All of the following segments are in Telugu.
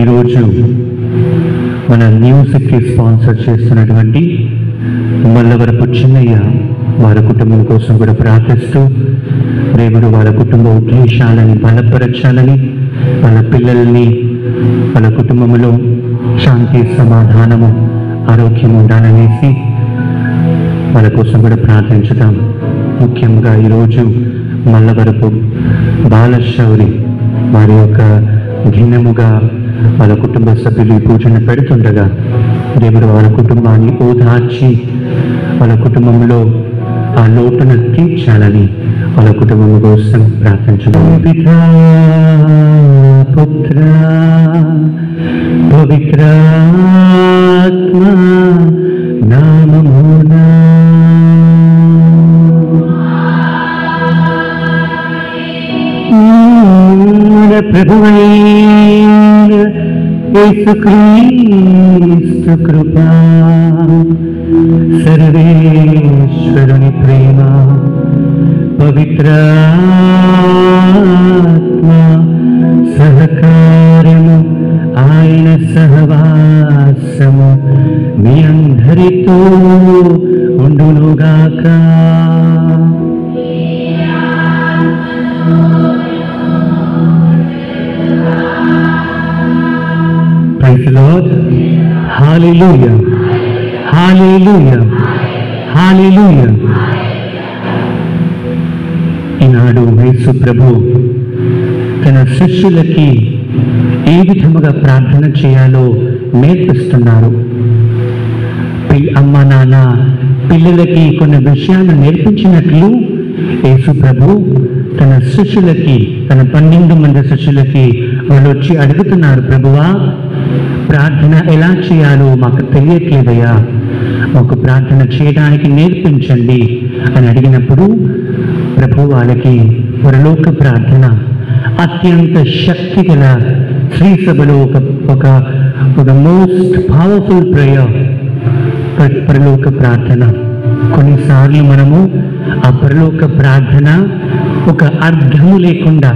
ఈరోజు మన న్యూస్కి స్పాన్సర్ చేస్తున్నటువంటి మల్లవరపు చిన్నయ్య వారి కుటుంబం కోసం కూడా ప్రార్థిస్తూ దేవుడు వారి కుటుంబ ఉద్దేశాలని బలపరచాలని, వాళ్ళ పిల్లల్ని వాళ్ళ కుటుంబంలో శాంతి సమాధానము ఆరోగ్యం ఉండాలనేసి వాళ్ళ కోసం కూడా ప్రార్థించుదాం. ముఖ్యంగా ఈరోజు మల్లవరపు బాలశౌరి వారి యొక్క ఘనముగా వాళ్ళ కుటుంబ సభ్యులు ఈ పూజను పెడుతుండగా దేవుడు వాళ్ళ కుటుంబాన్ని ఓదార్చి వాళ్ళ కుటుంబంలో ఆ లోటును తీర్చాలని వాళ్ళ కుటుంబం కోసం ప్రార్థించుదాం. పితా పుత్ర పవిత్రాత్మ నామమునా ప్రభువైన యేసుక్రీస్తు కృపా, సర్వేశ్వరుని ప్రేమ, పవిత్రాత్మ సహకారము, ఆయన సహవాసము మీ అందరితో ఉండునుగాక. Praise the Lord. Hallelujah. Hallelujah. Hallelujah. ఈనాడు యేసు ప్రభు తన శిష్యులకి ఏ విధముగా ప్రార్థన చేయాలో నేర్పిస్తున్నారు. అమ్మ నాన్న పిల్లలకి కొన్ని విషయాలు నేర్పించినట్లు యేసు ప్రభు తన శిష్యులకి, తన 12 మంది శిష్యులకి వాళ్ళు వచ్చి అడుగుతున్నారు, ప్రభువా ప్రార్థన ఎలా చేయాలో మాకు తెలియట్లేదయ్యా, మాకు ప్రార్థన చేయడానికి నేర్పించండి అని అడిగినప్పుడు ప్రభు వాళ్ళకి పరలోక ప్రార్థన, అత్యంత శక్తి గల శ్రీ సభలో ఒక మోస్ట్ పవర్ఫుల్ ప్రేయర్ పరలోక ప్రార్థన. కొన్నిసార్లు మనము ఆ పరలోక ప్రార్థన ఒక అర్థము లేకుండా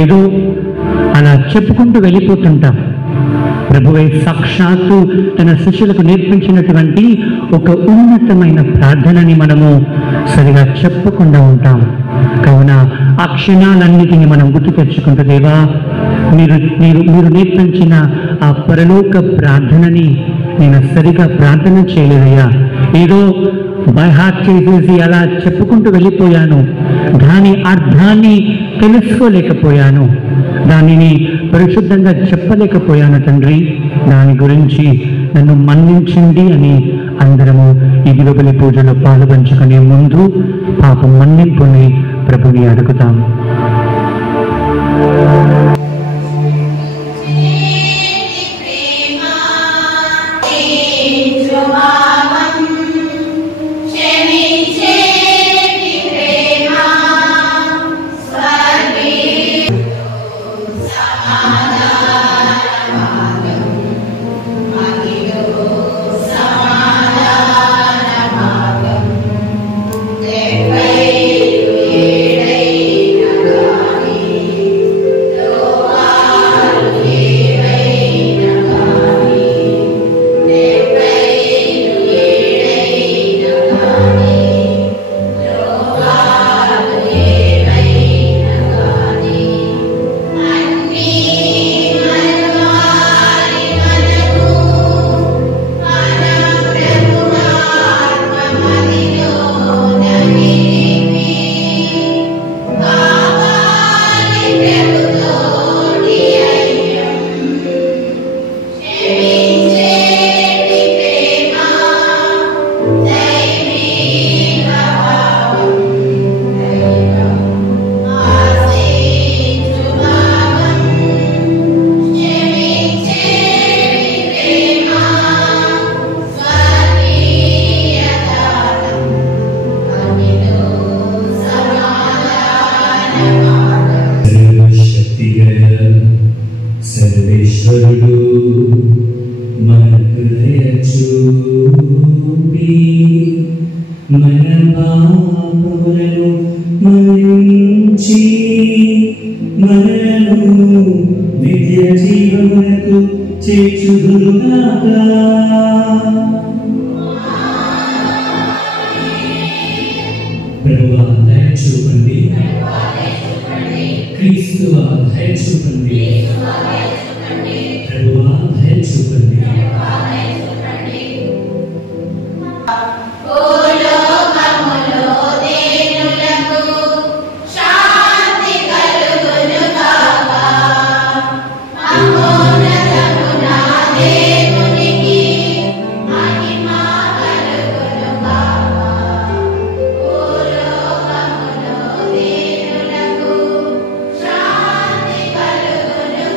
ఏదో అలా చెప్పుకుంటూ వెళ్ళిపోతుంటాం. ప్రభువే సాక్షాత్తు తన శిష్యులకు నేర్పించినటువంటి ఒక ఉన్నతమైన ప్రార్థనని మనము సరిగా చెప్పకుండా ఉంటాం. కావున ఆ క్షణాలన్నిటినీ మనం గుర్తు తెచ్చుకుంటూ, దేవా మీరు నేర్పించిన ఆ పరలోక ప్రార్థనని నేను సరిగా ప్రార్థన చేయలేదయ్యా, ఏదో బై హార్ట్ చేసేసి అలా చెప్పుకుంటూ వెళ్ళిపోయాను, దాని అర్థాన్ని తెలుసుకోలేకపోయాను, దానిని పరిశుద్ధంగా చెప్పలేకపోయాను తండ్రి, దాని గురించి నన్ను మన్నించండి అని అందరము ఈ దిగుబలి పూజలో పాల్పంచుకునే ముందు పాపం మన్నింపుని ప్రభుని అడుగుతాం. సర్వేశ్వరుడు మనకు దయ చూపి మన పాపములను మన్నించి మనను నిత్య జీవమునకు చేర్చుదురుగాక. ప్రభువా దయ చూపండి, క్రీస్తువా దయ చూపండి, ప్రభువా దయ చూపండి. శాంతి కలుగును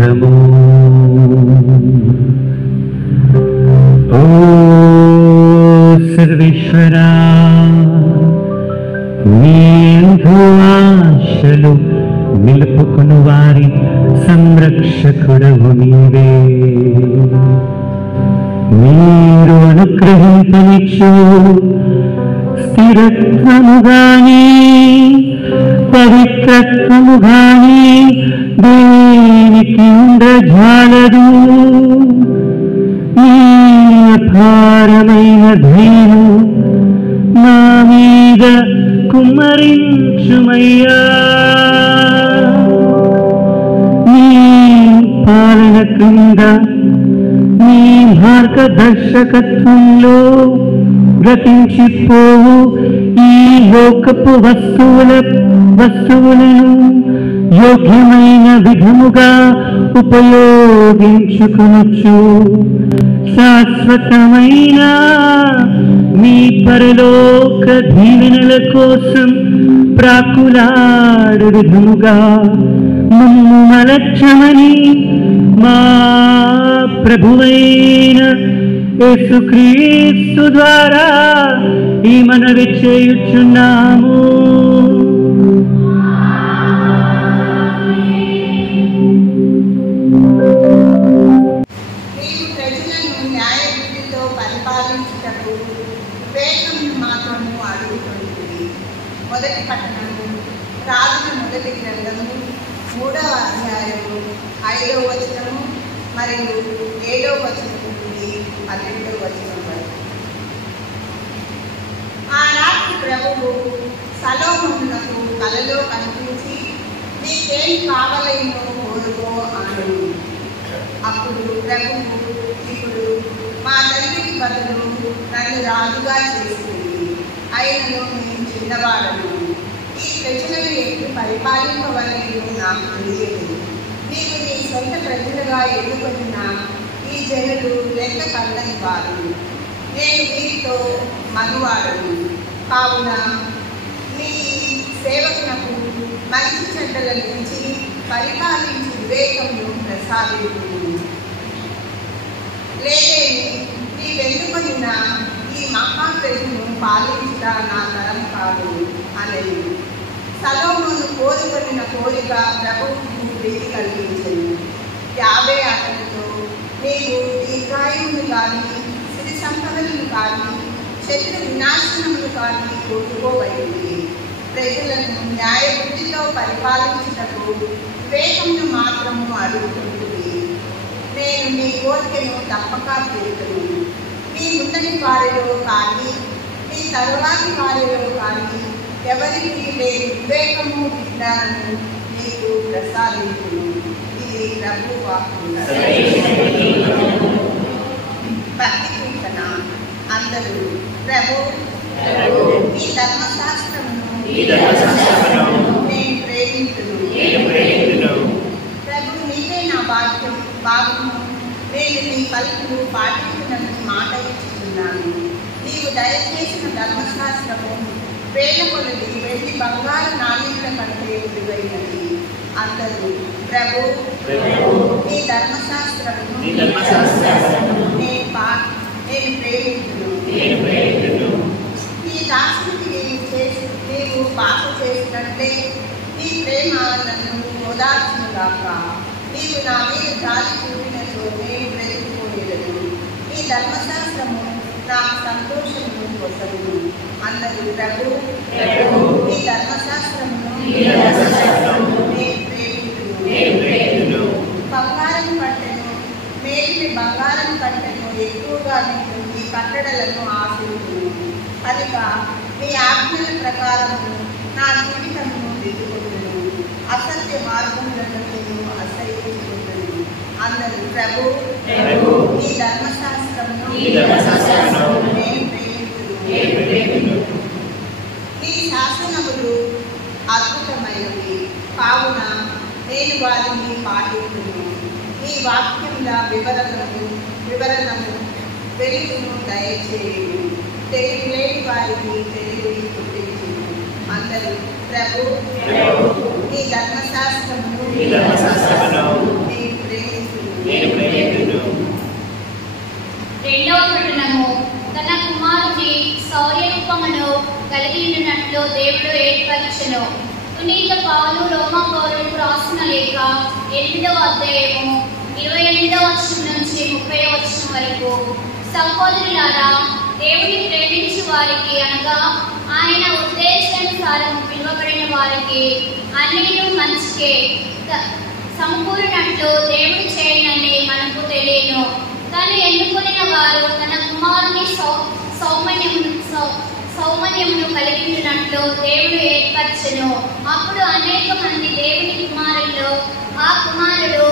అనుగ్రహము. ఓ సర్వేశ్వరా, నీ యందు ఆశలు నిలుపుకుని వారి సంరక్షకుడవు నీవే. మీరు అనుగ్రహించనిచ్చు స్థిరత్వము గాని పవిత్రత్వము గాని దేనికి ఉండజాలదు. ఈ అపారమైన ధైర్యం నా మీద కుమ్మరించుమయ్యా. నీ పాలన క్రింద నీ మార్గదర్శకత్వంలో గతించిపోవు ఈ లోకపు వస్తువులను యోగ్యమైన విధముగా ఉపయోగించుకొనొచ్చు. శాశ్వతమైన మీ పరలోక దీవెనల కోసం ప్రాకులాడు విధముగా మమ్ము మలచమని మా ప్రభువైన యేసుక్రీస్తు ద్వారా ఈ మనవి చేయుచున్నాము. నీవు ప్రజలను న్యాయబుద్ధితో పరిపాలించుటకు వివేకమును మాత్రము అడుగుతుంది. మొదటి పట్టణము రాజుల మొదటి గ్రంథము 3వ అధ్యాయము 5వ వచనము మరియు 7వ వచనం నుండి 12వ వచనం వరకు. ఆనాటి ప్రభువు సొలొమోనునకు కలలో కనిపించి, నీకేం కావలేనో కోరుకో అన్నాడు. అప్పుడు ప్రభువు, ఇప్పుడు మా తండ్రికి బదులు నన్ను రాజుగా చేసింది, అయినను నేను చిన్నవాడను. ఈ ప్రజలను ఎప్పుడు పరిపాలింపవలెనో నాకు తెలియదు. నీవు నీ సొంత ప్రజలుగా ఎన్నుకొన్న ఈ జనులు లెక్క కల్లని వారు. నేను వీరితో మనువాడను. కావున నీ సేవకునకు మంచి చెడ్డల నుంచి పరిపాలించి వివేకమును ప్రసాదించును. లేదేని నీవెన్నుకొనిన ఈ మహాప్రజను పాలించుట నా తరం కాదు అనేది. సొలొమోను కోరుకొనిన కోరిక ప్రభువుకు ప్రీతి కలిగించింది. యావే అతనితో, నీవు దీర్ఘాయువును కానీ సిరి సంపదలను కానీ శత్రు వినాశనములు కానీ కోరుకోబడింది. ప్రజలను న్యాయబుద్ధితో పరిపాలించుటకు వివేకమును మాత్రము అడుగుతుంది. నేను నీ కోరికను తప్పక తీరుతును. నీ ముందటి వారిలో కానీ నీ తరువాతి వారిలో కానీ ఎవరికి లేని వివేకము విజ్ఞానము నీకు ప్రసాదించును. ఇది ప్రభు వాక్కు. భక్తి కీర్తన. అందరూ ప్రభు ఈ ధర్మశాస్త్రమును నేను ప్రేమించును. ప్రభు నీవే నా భాగము. నేను నీ పలుకులు పాటించునని మాట ఇచ్చుచున్నాను. నీవు దయచేసిన ధర్మశాస్త్రము వేల కొలది వెండి బంగారు నాణ్యముల కంటే విలువైనది. అందరూ ప్రభు నీ ధర్మశాస్త్రమును నేను ప్రేమించును. నీ దాసునికి నీవు పాప చేసినట్లే నీ ప్రేమ నన్ను ఓదార్చునుగాక. నీవు నా మీద జాలి చూపినట్లు నేను బ్రతికిపోయేదను. నీ ధర్మశాస్త్రము నాకు సంతోషమును కొసగును. అందరూ ప్రభు నీ ధర్మశాస్త్రమును నేను ప్రేమించును. బంగారం కంటెను మేలిమి బంగారం కంటెను ఎక్కువగా నేను నీ కట్టడలను ఆశించును. కనుక నీ ఆజ్ఞల ప్రకారము నా జీవితమును దిద్దుకుంటును. అసత్య మార్గములను నేను అసహించుకుంటును. అందరూ ప్రభు నీ ధర్మశాస్త్రమును నేను ప్రేమించును. నీ శాసనములు అద్భుతమైనవి కావున నేను వారిని పాటించును. నీ వాక్యముల వివరణము వెలుగును దయచేయును. తెలివిలేని వారికి తెలివి పుట్టించును. అందరూ ప్రభు నీ ధర్మశాస్త్రమును నేను రెండవ పట్టణము, తన కుమారుని శౌర్యరూపమును కలిగి ఉన్నట్లు దేవుడు ఏర్పరచెను. పునీత పౌలు రోమా పౌరులకు రాసిన లేఖ 8వ అధ్యాయము 28వ వచనం నుంచి 30వ వచనం వరకు. సహోదరులారా, దేవుని ప్రేమించు వారికి అనగా ఆయన ఉద్దేశానుసారం పిలువబడిన వారికి అన్నియు మంచికే సమకూరినట్లు దేవుడు చేయనని మనకు తెలియను. తను ఎన్నుకొనిన వారు తన కుమారుని సౌమన్యమును కలిగించినట్లు దేవుడు ఏర్పరచెను. అప్పుడు అనేక మంది దేవుని కుమారుల్లో ఆ కుమారుడు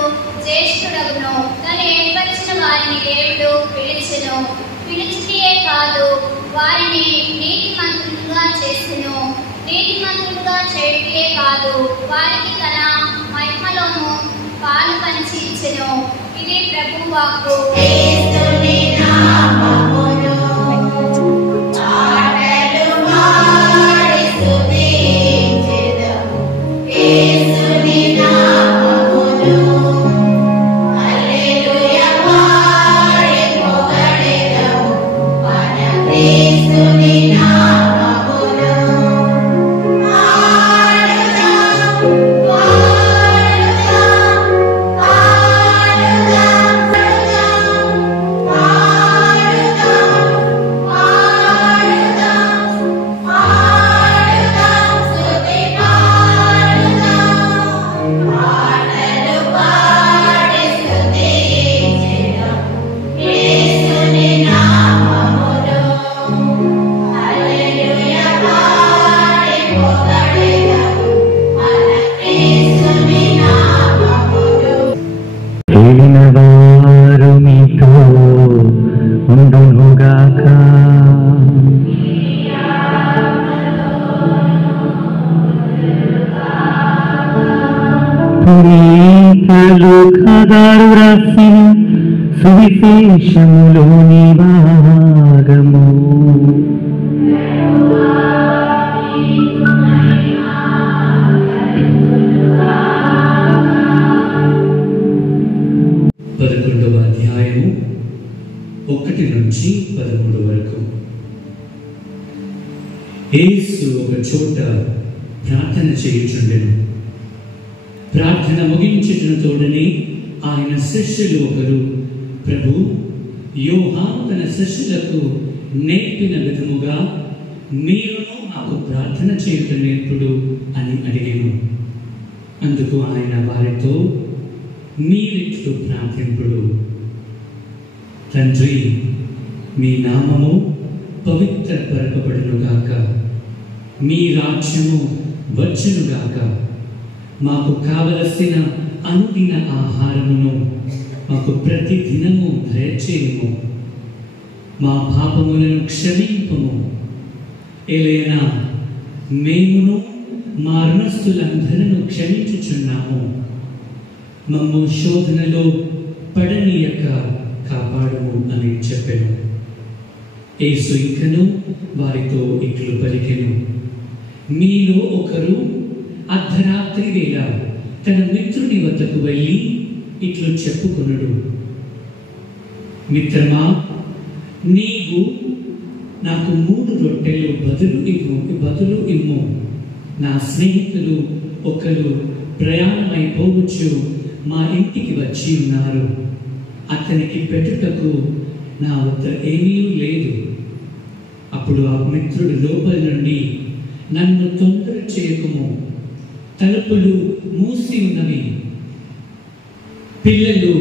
జ్యేష్ఠుడగును. తను ఏర్పరిచిన వారిని దేవుడు పిలిచెను. పిలిచితే కాదు, వారిని నీతిమంతులుగా చేసెను. నీతిమంతులుగా చేయటే కాదు, వారికి తన మహిమలోను పాలు పంచి ఇచ్చెను. ఇది ప్రభు వాక్కు. ఏలినవారు మీతో ఉండునుగాక. పునీత లూకాగారు రాసిన సువిశేషములోని భాగము. అధ్యాయము 1 నుంచి 13 వరకు. యేసు ఒక చోట ప్రార్థన చేయుచుండెను. ప్రార్థన ముగించిన తోడనే ఆయన శిష్యులు ఒకరు, ప్రభు, యోహాను తన శిష్యులకు నేర్పిన విధముగా మీరును మాకు ప్రార్థన చేయుట నేర్పుడు అని అడిగాను. అందుకు ఆయన వారితో, మీరిట్లు ప్రార్థింపుడు: తండ్రి, మీ నామము పవిత్రపరపబడునుగాక, మీ రాజ్యము వచ్చునుగాక, మాకు కావలసిన అనుదిన ఆహారమును మాకు ప్రతి దినము దయచేయము, మా పాపములను క్షమింపము, ఏలైనా మేమును మా రుణస్థులందరూ క్షమించుచున్నాము, మమ్ము శోధనలో పడనీయక కాపాడము అని చెప్పెను. యేసు ఇంకను వారితో ఇట్లు పలికెను: మీలో ఒకరు అర్ధరాత్రి వేళ తన మిత్రుని వద్దకు వెళ్ళి ఇట్లు చెప్పుకొనుడు: మిత్రమా, నీవు నాకు 3 రొట్టెలు బదులు ఇమ్ము. నా స్నేహితులు ఒకరు ప్రయాణమైపోవచ్చు మా ఇంటికి వచ్చి ఉన్నారు. అతనికి పెట్టుటకు నా వద్ద ఏమీ లేదు. అప్పుడు ఆ మిత్రుడు లోపలి నుండి, నన్ను తొందర చేయకము, తలుపులు మూసి ఉన్నవి, పిల్లలు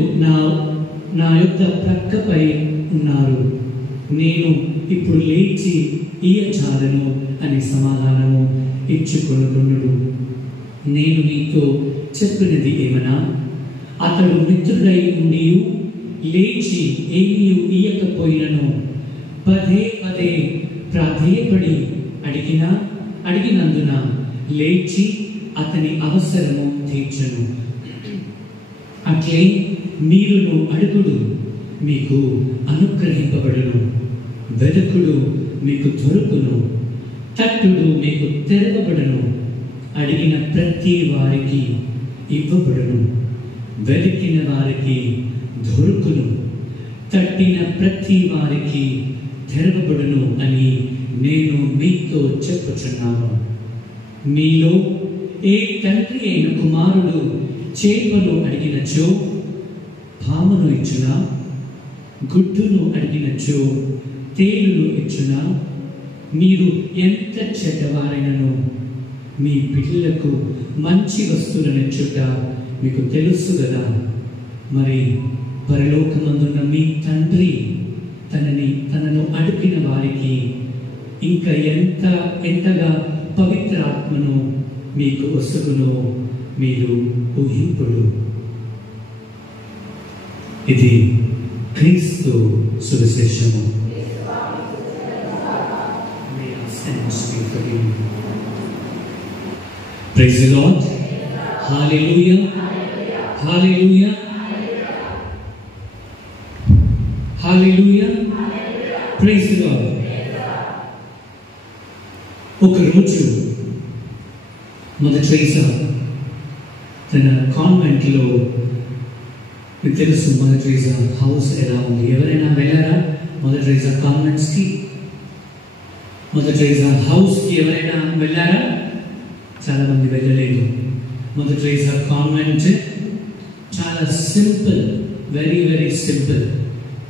నా యొక్క ప్రక్కపై ఉన్నారు, నేను ఇప్పుడు లేచి ఇయ్యచాలను అని సమాధానము ఇచ్చుకొనుకొనుడు. నేను నీతో చెప్పినది ఏమనా, అతడు మిత్రుడై ఉండి లేచి ఏమీ ఇయ్యకపోయినను పదే పదే ప్రాధేయపడి అడిగినందున లేచి అతని అవసరము తీర్చను. అట్లే మీరును అడుగుడు, మీకు అనుగ్రహింపబడును, వెదకుడు, మీకు దొరుకును, తట్టుడు, మీకు తెరవబడును, అడిగిన ప్రతి వారికి ఇవ్వబడును, వెతికిన వారికి దొరుకును, తట్టిన ప్రతి వారికి తెరవబడును అని నేను మీతో చెప్పుచున్నాను. మీలో ఏ తండ్రి అయిన కుమారుడు చేపను అడిగినచో పామును ఇచ్చునా? గుడ్డును అడిగినచో తేలును ఇచ్చునా? మీరు ఎంత చెడ్డవారైనను మీ పిల్లలకు మంచి వస్తువులను ఇచ్చుట మీకు తెలుసు కదా. మరి పరలోకమందున్న మీ తండ్రి తనను అడిగిన వారికి ఇంకా ఎంతగా పవిత్ర ఆత్మను మీకు వసగునో మీరు ఊహింపుడు. ఇది క్రీస్తు సువిశేషము. Praise the Lord. Hallelujah. Hallelujah. Hallelujah. Praise the Lord. ఒక రోజు మదర్ ట్రెరీసా తన కాన్వెంట్లో, మీకు తెలుసు మదర్ ట్రెరీసా హౌస్ ఎలా ఉంది. ఎవరైనా వెళ్ళారా మదర్ ట్రెరీసా కాన్వెంట్స్కి? మదర్ ట్రెరీసా హౌస్కి ఎవరైనా వెళ్ళారా? చాలా మంది వెళ్ళలేదు. మదర్ ట్రెరీసా కాన్వెంట్ చాలా సింపుల్, వెరీ వెరీ సింపుల్.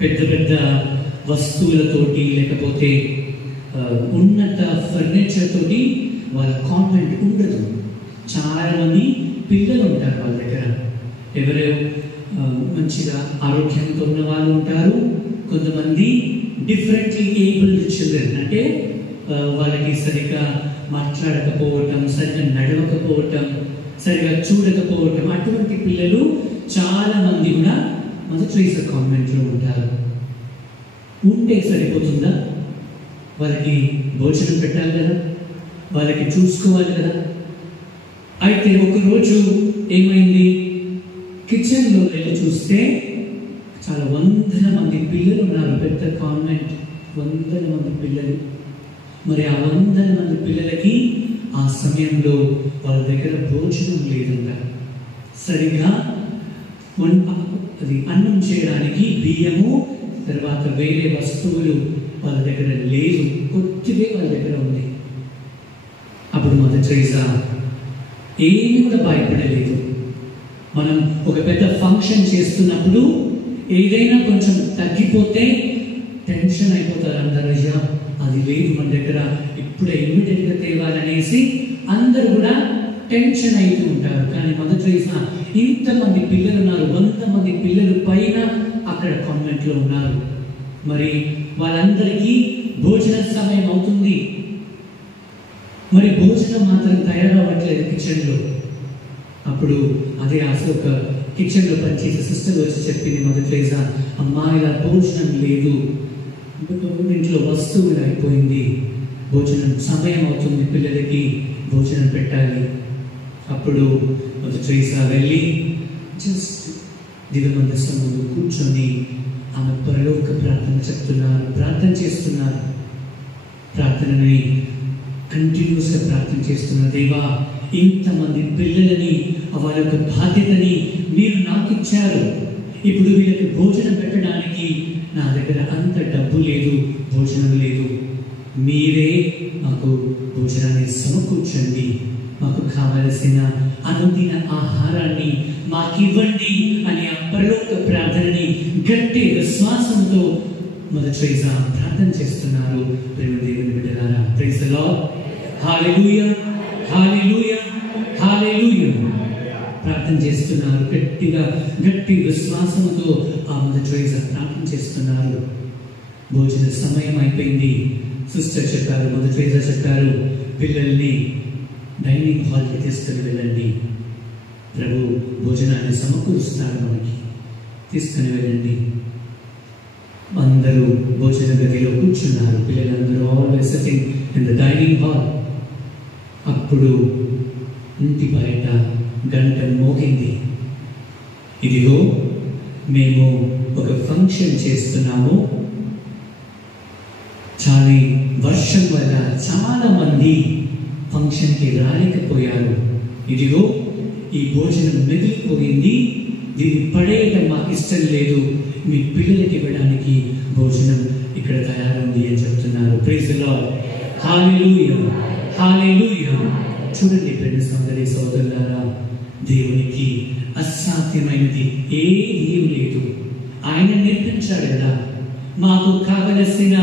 పెద్ద పెద్ద వస్తువులతోటి లేకపోతే ఉన్నత ఫర్నిచర్ తోటి వాళ్ళ కాన్వెంట్ ఉండదు. చాలా మంది పిల్లలు ఉంటారు వాళ్ళ దగ్గర. ఎవరో మంచిగా ఆరోగ్యంతో ఉన్న వాళ్ళు ఉంటారు. కొంతమంది డిఫరెంట్లీ ఏబుల్డ్ చిల్డ్రన్, అంటే వాళ్ళకి సరిగ్గా మాట్లాడకపోవటం, సరిగ్గా నడవకపోవటం, సరిగ్గా చూడకపోవటం, అటువంటి పిల్లలు చాలా మంది కూడా మదర్ ట్రెరీసా కాన్వెంట్లో ఉంటారు. ఉంటే సరిపోతుందా? వాళ్ళకి భోజనం పెట్టాలి కదా, వాళ్ళకి చూసుకోవాలి కదా. అయితే ఒకరోజు ఏమైంది, కిచెన్లో వెళ్ళి చూస్తే చాలా వందల మంది పిల్లలు ఉన్నారు. పెద్ద కాన్వెంట్, వందల మంది పిల్లలు. మరి ఆ వందల మంది పిల్లలకి ఆ సమయంలో వాళ్ళ దగ్గర భోజనం లేదంట. సరిగా అది అన్నం చేయడానికి బియ్యము, తర్వాత వేరే వస్తువులు వాళ్ళ దగ్గర లేదు, కొద్దిగా వాళ్ళ దగ్గర ఉంది. అప్పుడు మదర్ ట్రెరీసా ఏమీ కూడా భయపడలేదు. మనం ఒక పెద్ద ఫంక్షన్ చేస్తున్నప్పుడు ఏదైనా కొంచెం తగ్గిపోతే టెన్షన్ అయిపోతారు అందరూ. అయ్యా అది లేదు మన దగ్గర, ఇప్పుడే ఇమ్మీడియట్గా తేవాలనేసి అందరూ కూడా టెన్షన్ అవుతూ ఉంటారు. కానీ మదర్ ట్రెరీసా ఇంతమంది పిల్లలు ఉన్నారు, 100 మంది పిల్లలు పైన అక్కడ కాన్వెంట్లో ఉన్నారు. మరి వాళ్ళందరికీ భోజన సమయం అవుతుంది. మరి భోజనం మాత్రం తయారవ్వట్లేదు కిచెన్లో. అప్పుడు అదే ఒక కిచెన్లో పనిచేసే సిస్టర్ వచ్చి చెప్పింది మదర్ ట్రెరీసా, అమ్మా ఇలా భోజనం లేదు, ఇంట్లో వస్తువులు అయిపోయింది, భోజనం సమయం అవుతుంది, పిల్లలకి భోజనం పెట్టాలి. అప్పుడు మదర్ ట్రెరీసా వెళ్ళి జస్ట్ దివ్యమందసం ముందు కూర్చొని ఆమె పరలోక ప్రార్థన చేస్తున్నారు. ప్రార్థనని కంటిన్యూస్గా ప్రార్థన చేస్తున్నారు. దేవా, ఇంతమంది పిల్లలని, వాళ్ళ యొక్క బాధ్యతని మీరు నాకు ఇచ్చారు. ఇప్పుడు వీళ్ళకి భోజనం పెట్టడానికి నా దగ్గర అంత డబ్బు లేదు, భోజనం లేదు. మీరే మాకు భోజనాన్ని సమకూర్చండి, మాకు కావలసిన అనుదిన ఆహారాన్ని మాకివ్వండి అని ఆ పరలోక ప్రార్థనని గట్టి విశ్వాసంతో మదర్ ట్రెరీసా ప్రార్థన చేస్తున్నారు. ప్రేమ దేవుని బిడ్డలారా, praise the Lord. Hallelujah, hallelujah, hallelujah. ప్రార్థన చేస్తున్నారు గట్టిగా, గట్టి విశ్వాసంతో ఆ మదర్ ట్రెరీసా ప్రార్థన చేస్తున్నారు. భోజన సమయం అయిపోయింది. సిస్టర్ చెప్పారు, మదర్ ట్రెరీసా చెప్పారు, పిల్లల్ని డైనింగ్ హాల్కి తీసుకుని వెళ్ళండి, ప్రభు భోజనాన్ని సమకూరుస్తారు, మనకి తీసుకుని వెళ్ళండి. అందరూ భోజన గదిలో కూర్చున్నారు. పిల్లలందరూ always sitting in the dining hall. అప్పుడు ఇంటి బయట గంట మోగింది. ఇదిగో మేము ఒక ఫంక్షన్ చేస్తున్నాము, చాలా వర్షం వల్ల చాలా మంది ఫంక్షన్కి రాలేకపోయారు. ఇదిగో ఈ భోజనం మిగిలిపోయింది, దీన్ని పడేయడం మాకు ఇష్టం లేదు, మీ పిల్లలకి ఇవ్వడానికి భోజనం ఇక్కడ తయారుంది అని చెప్తున్నారు. Praise the Lord. Hallelujah, hallelujah. చూడండి ప్రియ సోదరి సోదరులారా, దేవునికి అసాధ్యమైనది ఏదీ లేదు. ఆయన నేర్పించాడు కదా, మాకు కావలసిన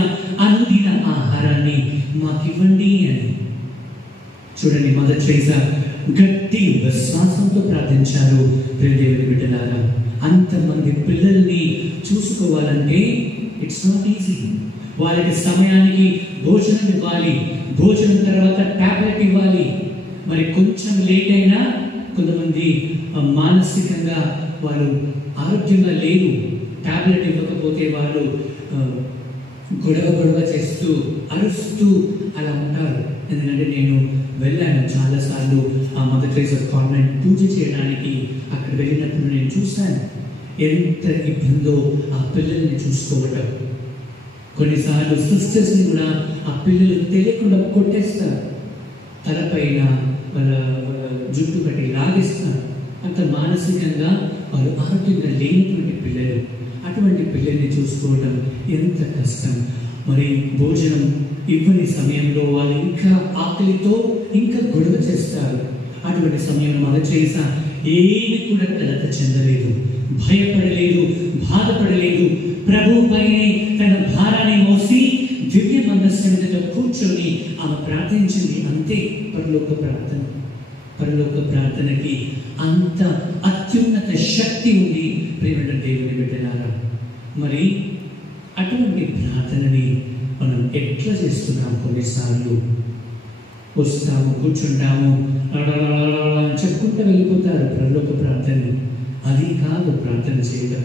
అనుదిన ఆహారాన్ని మాకివ్వండి అని. చూడండి, మదర్ తెరెసా గట్టి విశ్వాసంతో ప్రార్థించారు. దేవుని బిడ్డలారా, అంతమంది పిల్లల్ని చూసుకోవాలంటే ఇట్స్ నాట్ ఈజీ. వాళ్ళకి సమయానికి భోజనం ఇవ్వాలి, భోజనం తర్వాత టాబ్లెట్ ఇవ్వాలి. మరి కొంచెం లేట్ అయినా కొంతమంది మానసికంగా వాళ్ళు ఆరోగ్యంగా లేరు, టాబ్లెట్ ఇవ్వకపోతే వాళ్ళు గొడవ చేస్తూ అరుస్తూ అలా ఉంటారు. ఎందుకంటే నేను వెళ్ళాను చాలాసార్లు ఆ మదర్ తెరెసా కాన్వెంట్ పూజ చేయడానికి. అక్కడ వెళ్ళినప్పుడు నేను చూశాను ఎంత ఇబ్బందో ఆ పిల్లల్ని చూసుకోవటం. కొన్నిసార్లు సిస్టర్స్ని కూడా ఆ పిల్లలు తెలియకుండా కొట్టేస్తారు, తలపైన వాళ్ళ జుట్టు కట్టి లాగేస్తారు. అంత మానసికంగా వాళ్ళు ఆరోగ్యంగా లేనటువంటి పిల్లలు. అటువంటి పిల్లల్ని చూసుకోవడం ఎంత కష్టం. మరి భోజనం ఇవ్వని సమయంలో వాళ్ళు ఇంకా ఆకలితో ఇంకా గొడవ చేస్తారు. అటువంటి సమయంలో మదర్ తెరెసా ఏమి కూడా కలత చెందలేదు, భయపడలేదు, బాధపడలేదు. ప్రభువుపైనే తన భారాన్ని మోసి దివ్య మందస్సంతో కూర్చొని ఆమె ప్రార్థించింది. అంతే పరలోక ప్రార్థన. పరలోక ప్రార్థనకి అంత అత్యున్నత శక్తి ఉంది ప్రియమైన దేవుని బిడ్డలారా. మరి అటువంటి ప్రార్థనని మనం ఎట్లా చేస్తున్నాం? కొన్నిసార్లు వస్తాము, కూర్చుంటాము, చెప్పుకుంటూ వెళ్ళిపోతారు పరలోక ప్రార్థన. అది కాదు ప్రార్థన చేయడం.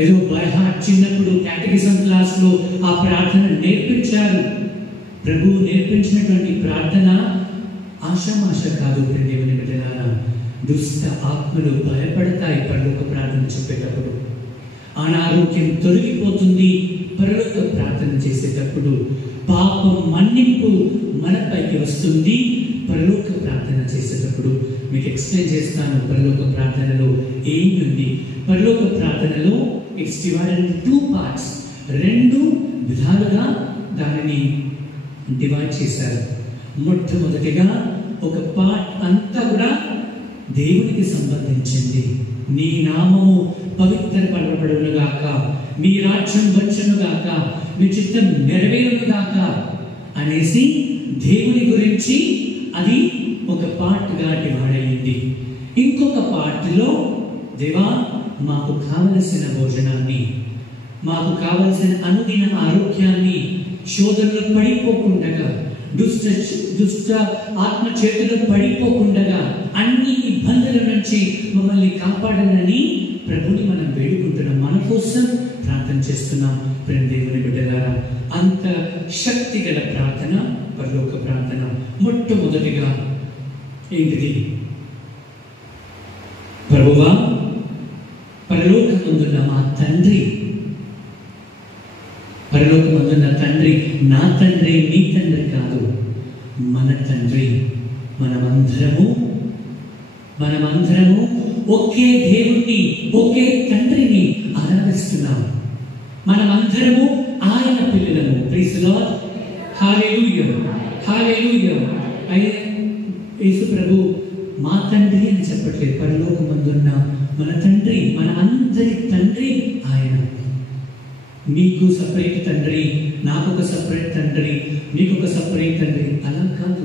ఏదో బై హార్ట్ చిన్నప్పుడు కేటకిజం క్లాస్లో ఆ ప్రార్థన నేర్పించారు. ప్రభువు నేర్పించినటువంటి ప్రార్థన ఆషామాష కాదు దేవుని బిడ్డలారా. దుష్ట ఆత్మలు భయపడతాయి పరలోక ప్రార్థన చెప్పేటప్పుడు. అనారోగ్యం తొలగిపోతుంది పరలోక ప్రార్థన చేసేటప్పుడు. పాపం మన్నింపు మనపైకి వస్తుంది పరలోక ప్రార్థన చేసేటప్పుడు. మీకు ఎక్స్ప్లెయిన్ చేస్తాను పరలోక ప్రార్థనలో ఏమి ఉంది. పరలోక ప్రార్థనలో ఇట్స్ డివైడెడ్ ఇన్ 2 parts. 2 విధాలుగా దానిని డివైడ్ చేశారు. మొట్టమొదటిగా ఒక పార్ట్ అంతా కూడా దేవునికి సంబంధించింది. నీ నామము పవిత్రపరచబడునుగాక, మీ రాజ్యం వచ్చునుగాక, మీ చిత్తం నెరవేరునుగాక అనేసి దేవుని గురించి అది ఒక పార్ట్గా డివైడ్ అయింది. ఇంకొక పార్ట్లో దేవా మాకు కావలసిన భోజనాన్ని, మాకు కావలసిన అనుదిన ఆరోగ్యాన్ని, శోధనలో పడిపోకుండా, దుష్ట ఆత్మ చేతులు పడిపోకుండా, అన్ని ఇబ్బందుల నుంచి మమ్మల్ని కాపాడనని ప్రభుని మనం వేడుకుంటున్నాం. మన కోసం ప్రార్థన చేస్తున్నాం ప్రేమ దేవుని బిడ్డలారా. అంత శక్తి గల ప్రార్థన పరలోక ప్రార్థన. మొట్టమొదటిగా ఏంటిది? ప్రభువా, పరలోకమందున్న మా తండ్రి, పరలోకమందున్న తండ్రి, నా తండ్రి నీ తండ్రి కాదు, మన తండ్రి. మనమందరము ఒకే దేవుణ్ణి, ఒకే తండ్రిని ఆరాధిస్తున్నాం. మనమందరము ఆయన పిల్లలము. Praise the Lord. Hallelujah, hallelujah. Yesu ప్రభు మా తండ్రి అని చెప్పట్లేదు. పరలోకమందున్న మన తండ్రి, మన అందరి తండ్రి ఆయన. నీకు సపరేట్ తండ్రి, నాకొక సపరేట్ తండ్రి, నీకొక సపరేట్ తండ్రి, అలా కాదు.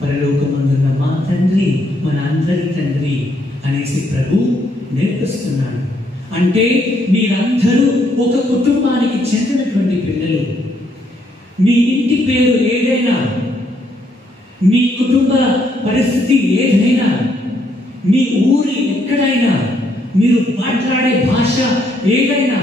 పరలోకమందున్న మా తండ్రి, మన అందరి తండ్రి అనేసి ప్రభు నేర్పిస్తున్నాడు. అంటే మీరందరూ ఒక కుటుంబానికి చెందినటువంటి పిల్లలు. మీ ఇంటి పేరు ఏదైనా, మీ కుటుంబ పరిస్థితి ఏదైనా, మీ ఊరి ఎక్కడైనా, మీరు మాట్లాడే భాష ఏదైనా,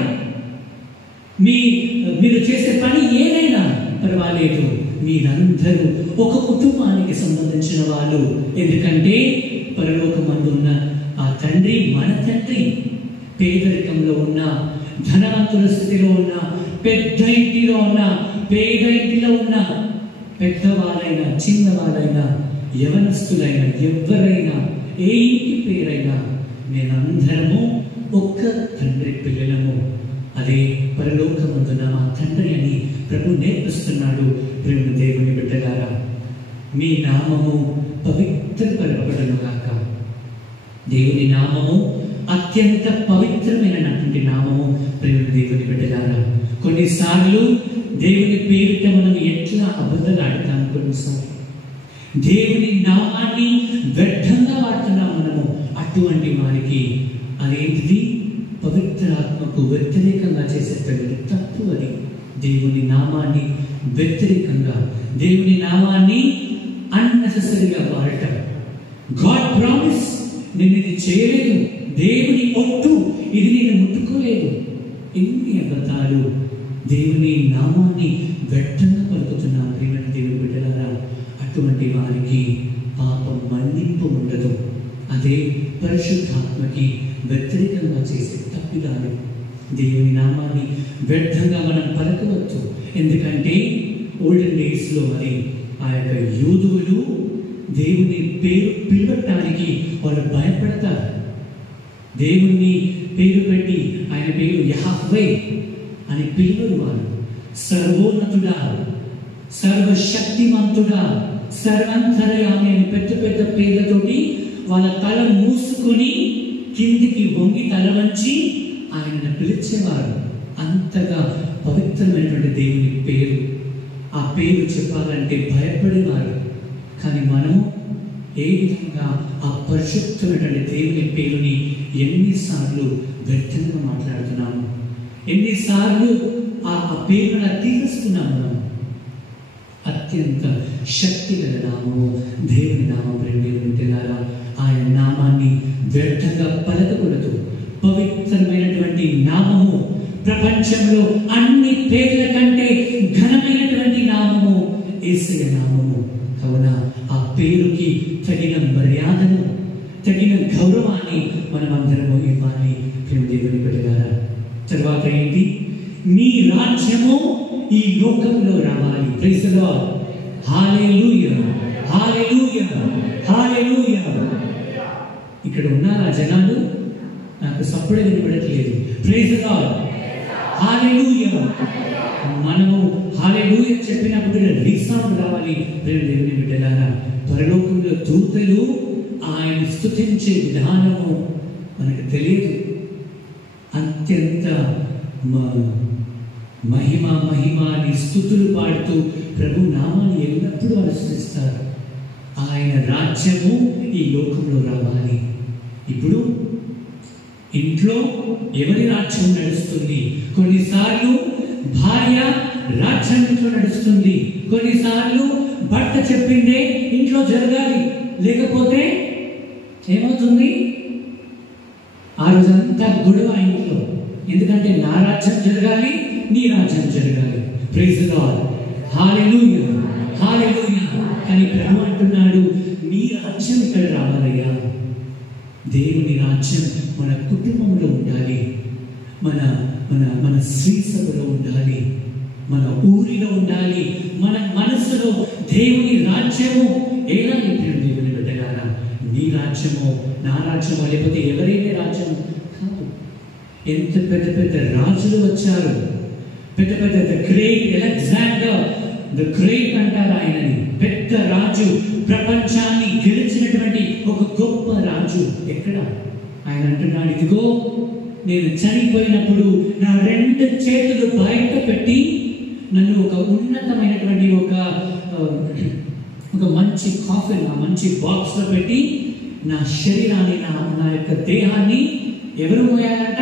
మీరు చేసే పని ఏదైనా పర్వాలేదు, మీరందరూ ఒక కుటుంబానికి సంబంధించిన వాళ్ళు. ఎందుకంటే పరలోకమందున్న ఆ తండ్రి మన తండ్రి. పేదరికంలో ఉన్న, ధనవంతుల స్థితిలో ఉన్న, పెద్ద ఇంటిలో ఉన్న, పేద ఇంటిలో ఉన్న, పెద్దవాళ్ళైనా చిన్నవాళ్ళైనా యవనస్తులైనా ఎవరైనా, ఏ ఇంటి పేరైనా మేమందరము ఒక్క తండ్రి పిల్లలము, అదే పరలోకమందున మా తండ్రి అని ప్రభు నేర్పిస్తున్నాడు. ప్రేమ దేవుని బిడ్డలారా, మీ నామము పవిత్రపరపబడును గాక. దేవుని నామము అత్యంత పవిత్రమైనటువంటి నామము. ప్రేమ దేవుని బిడ్డలారా, కొన్నిసార్లు దేవుని పేరిట మనం ఎట్లా అబద్ధాలు ఆడతాము, కొన్నిసార్లు దేవుని నామాన్ని వ్యర్థంగా వాడుతున్నాం మనము. అటువంటి వారికి అదేంటిది? పవిత్ర ఆత్మకు వ్యతిరేకంగా చేసేటువంటి తప్పు అది. దేవుని నామాన్ని వ్యతిరేకంగా, దేవుని నామాన్ని అన్నెసెసరీగా వాడటం. గాడ్ ప్రామిస్, నేను ఇది చేయలేదు, దేవుని ఒట్టు, ఇది నేను ముట్టుకోలేదు. ఎన్ని అబద్ధాలు! దేవుని నామాన్ని వ్యర్థంగా పలుకుతున్నాం. ప్రియమైన దేవుని బిడ్డలారా, అటువంటి వారికి పాపం మన్నింపు ఉండదు. అదే పరిశుద్ధాత్మకి వ్యతిరేకంగా చేసే తప్పిదాలు. దేవుని నామాన్ని వ్యర్థంగా మనం పలకవచ్చు. ఎందుకంటే ఓల్డెన్ డేస్లో అది ఆ యొక్క యూదువులు దేవుని పేరు పిలవటానికి వాళ్ళు భయపడతారు. దేవుణ్ణి పేరు పెట్టి ఆయన పేరు యెహోవా అని పిలువరు. వారు సర్వోన్నతుడా, సర్వశక్తిమంతుడా, సర్వంతర్యామి అని పెద్ద పెద్ద పేర్లతోటి వాళ్ళ తల మూసుకుని కిందికి వంగి తల వంచి ఆయనను పిలిచేవారు. అంతగా పవిత్రమైనటువంటి దేవుని పేరు. ఆ పేరు చెప్పాలంటే భయపడేవారు. కానీ మనము ఏ విధంగా ఆ పరిశుద్ధమైనటువంటి దేవుని పేరుని ఎన్నిసార్లు వ్యర్థంగా మాట్లాడుతున్నాము, ఎన్నిసార్లు ఆ పేరును తీరుస్తున్నాము. మనం అత్యంత శక్తి గల నామము దేవుని నామం. ప్రేమిలారా, ఆయన నామాన్ని వ్యర్థంగా పలకకూడదు. పవిత్రమైనటువంటి నామము, ప్రపంచంలో అన్ని పేర్ల కంటే ఘనమైనటువంటి నామము యేసయ్య నామము. కావున ఆ పేరుకి తగిన మర్యాదను, తగిన గౌరవాన్ని మనం అందరము ఇవ్వాలి. ప్రేమ దేవుని బిడ్డలారా, తర్వాత ఏంటి? నీ రాజ్యము ఈ లోకంలో రావాలి. Praise the Lord. Hallelujah, hallelujah, hallelujah. ఇక్కడ ఉన్నారా జనాలు? నాకు సప్పుడు వినపడట్లేదు. Praise the Lord, hallelujah. మనము హల్లెలూయా చెప్పినప్పుడు రీసౌండ్ రావాలి. ప్రేమ దేవుని బిడ్డలారా, పరలోకంలో దూతలు ఆయన స్తుతించే విధానము మనకు తెలియదు. అత్యంత మహిమ మహిమాని స్తుతులు పాడుతూ ప్రభు నామాన్ని ఎల్లప్పుడూ అనుసరిస్తారు. ఆయన రాజ్యము ఈ లోకంలో రావాలి. ఇప్పుడు ఇంట్లో ఎవరి రాజ్యం నడుస్తుంది? కొన్నిసార్లు భార్య రాజ్యంలో నడుస్తుంది, కొన్నిసార్లు భర్త చెప్పిందే ఇంట్లో జరగాలి. లేకపోతే ఏమవుతుంది? ఆ రోజంతా గొడవ ఇంట్లో. ఎందుకంటే నా రాజ్యం జరగాలి, నీ రాజ్యం జరగాలి. ప్రైజ్ ది లార్డ్, హల్లెలూయా, హల్లెలూయా. కానీ ప్రభు అంటున్నాడు, నీ రాజ్యం ఇక్కడ రావాలయ్యా. దేవుని రాజ్యం మన కుటుంబంలో ఉండాలి, మన మన మన శ్రీసభలో ఉండాలి, మన ఊరిలో ఉండాలి, మన మనసులో దేవుని రాజ్యము ఏలాంటి దేవుని బిడ్డలారా. నీ రాజ్యమో నా రాజ్యమో లేకపోతే ఎవరైతే రాజ్యమో కాదు. ఎంత పెద్ద పెద్ద రాజులు వచ్చారు. పెద్ద పెద్ద the great Alexander the great అంటారు ఆయనని. పెద్ద రాజు, ప్రపంచాన్ని గెలిచినటువంటి ఒక గొప్ప రాజు. ఎక్కడ? ఆయన అంటున్నాడు, ఇదిగో నేను చనిపోయినప్పుడు నా 2 చేతులు బయట పెట్టి నన్ను ఒక ఉన్నతమైనటువంటి ఒక మంచి కాఫిన్, మంచి బాక్స్ లో పెట్టి నా శరీరాన్ని, నా యొక్క దేహాన్ని ఎవరు మోయాలంట?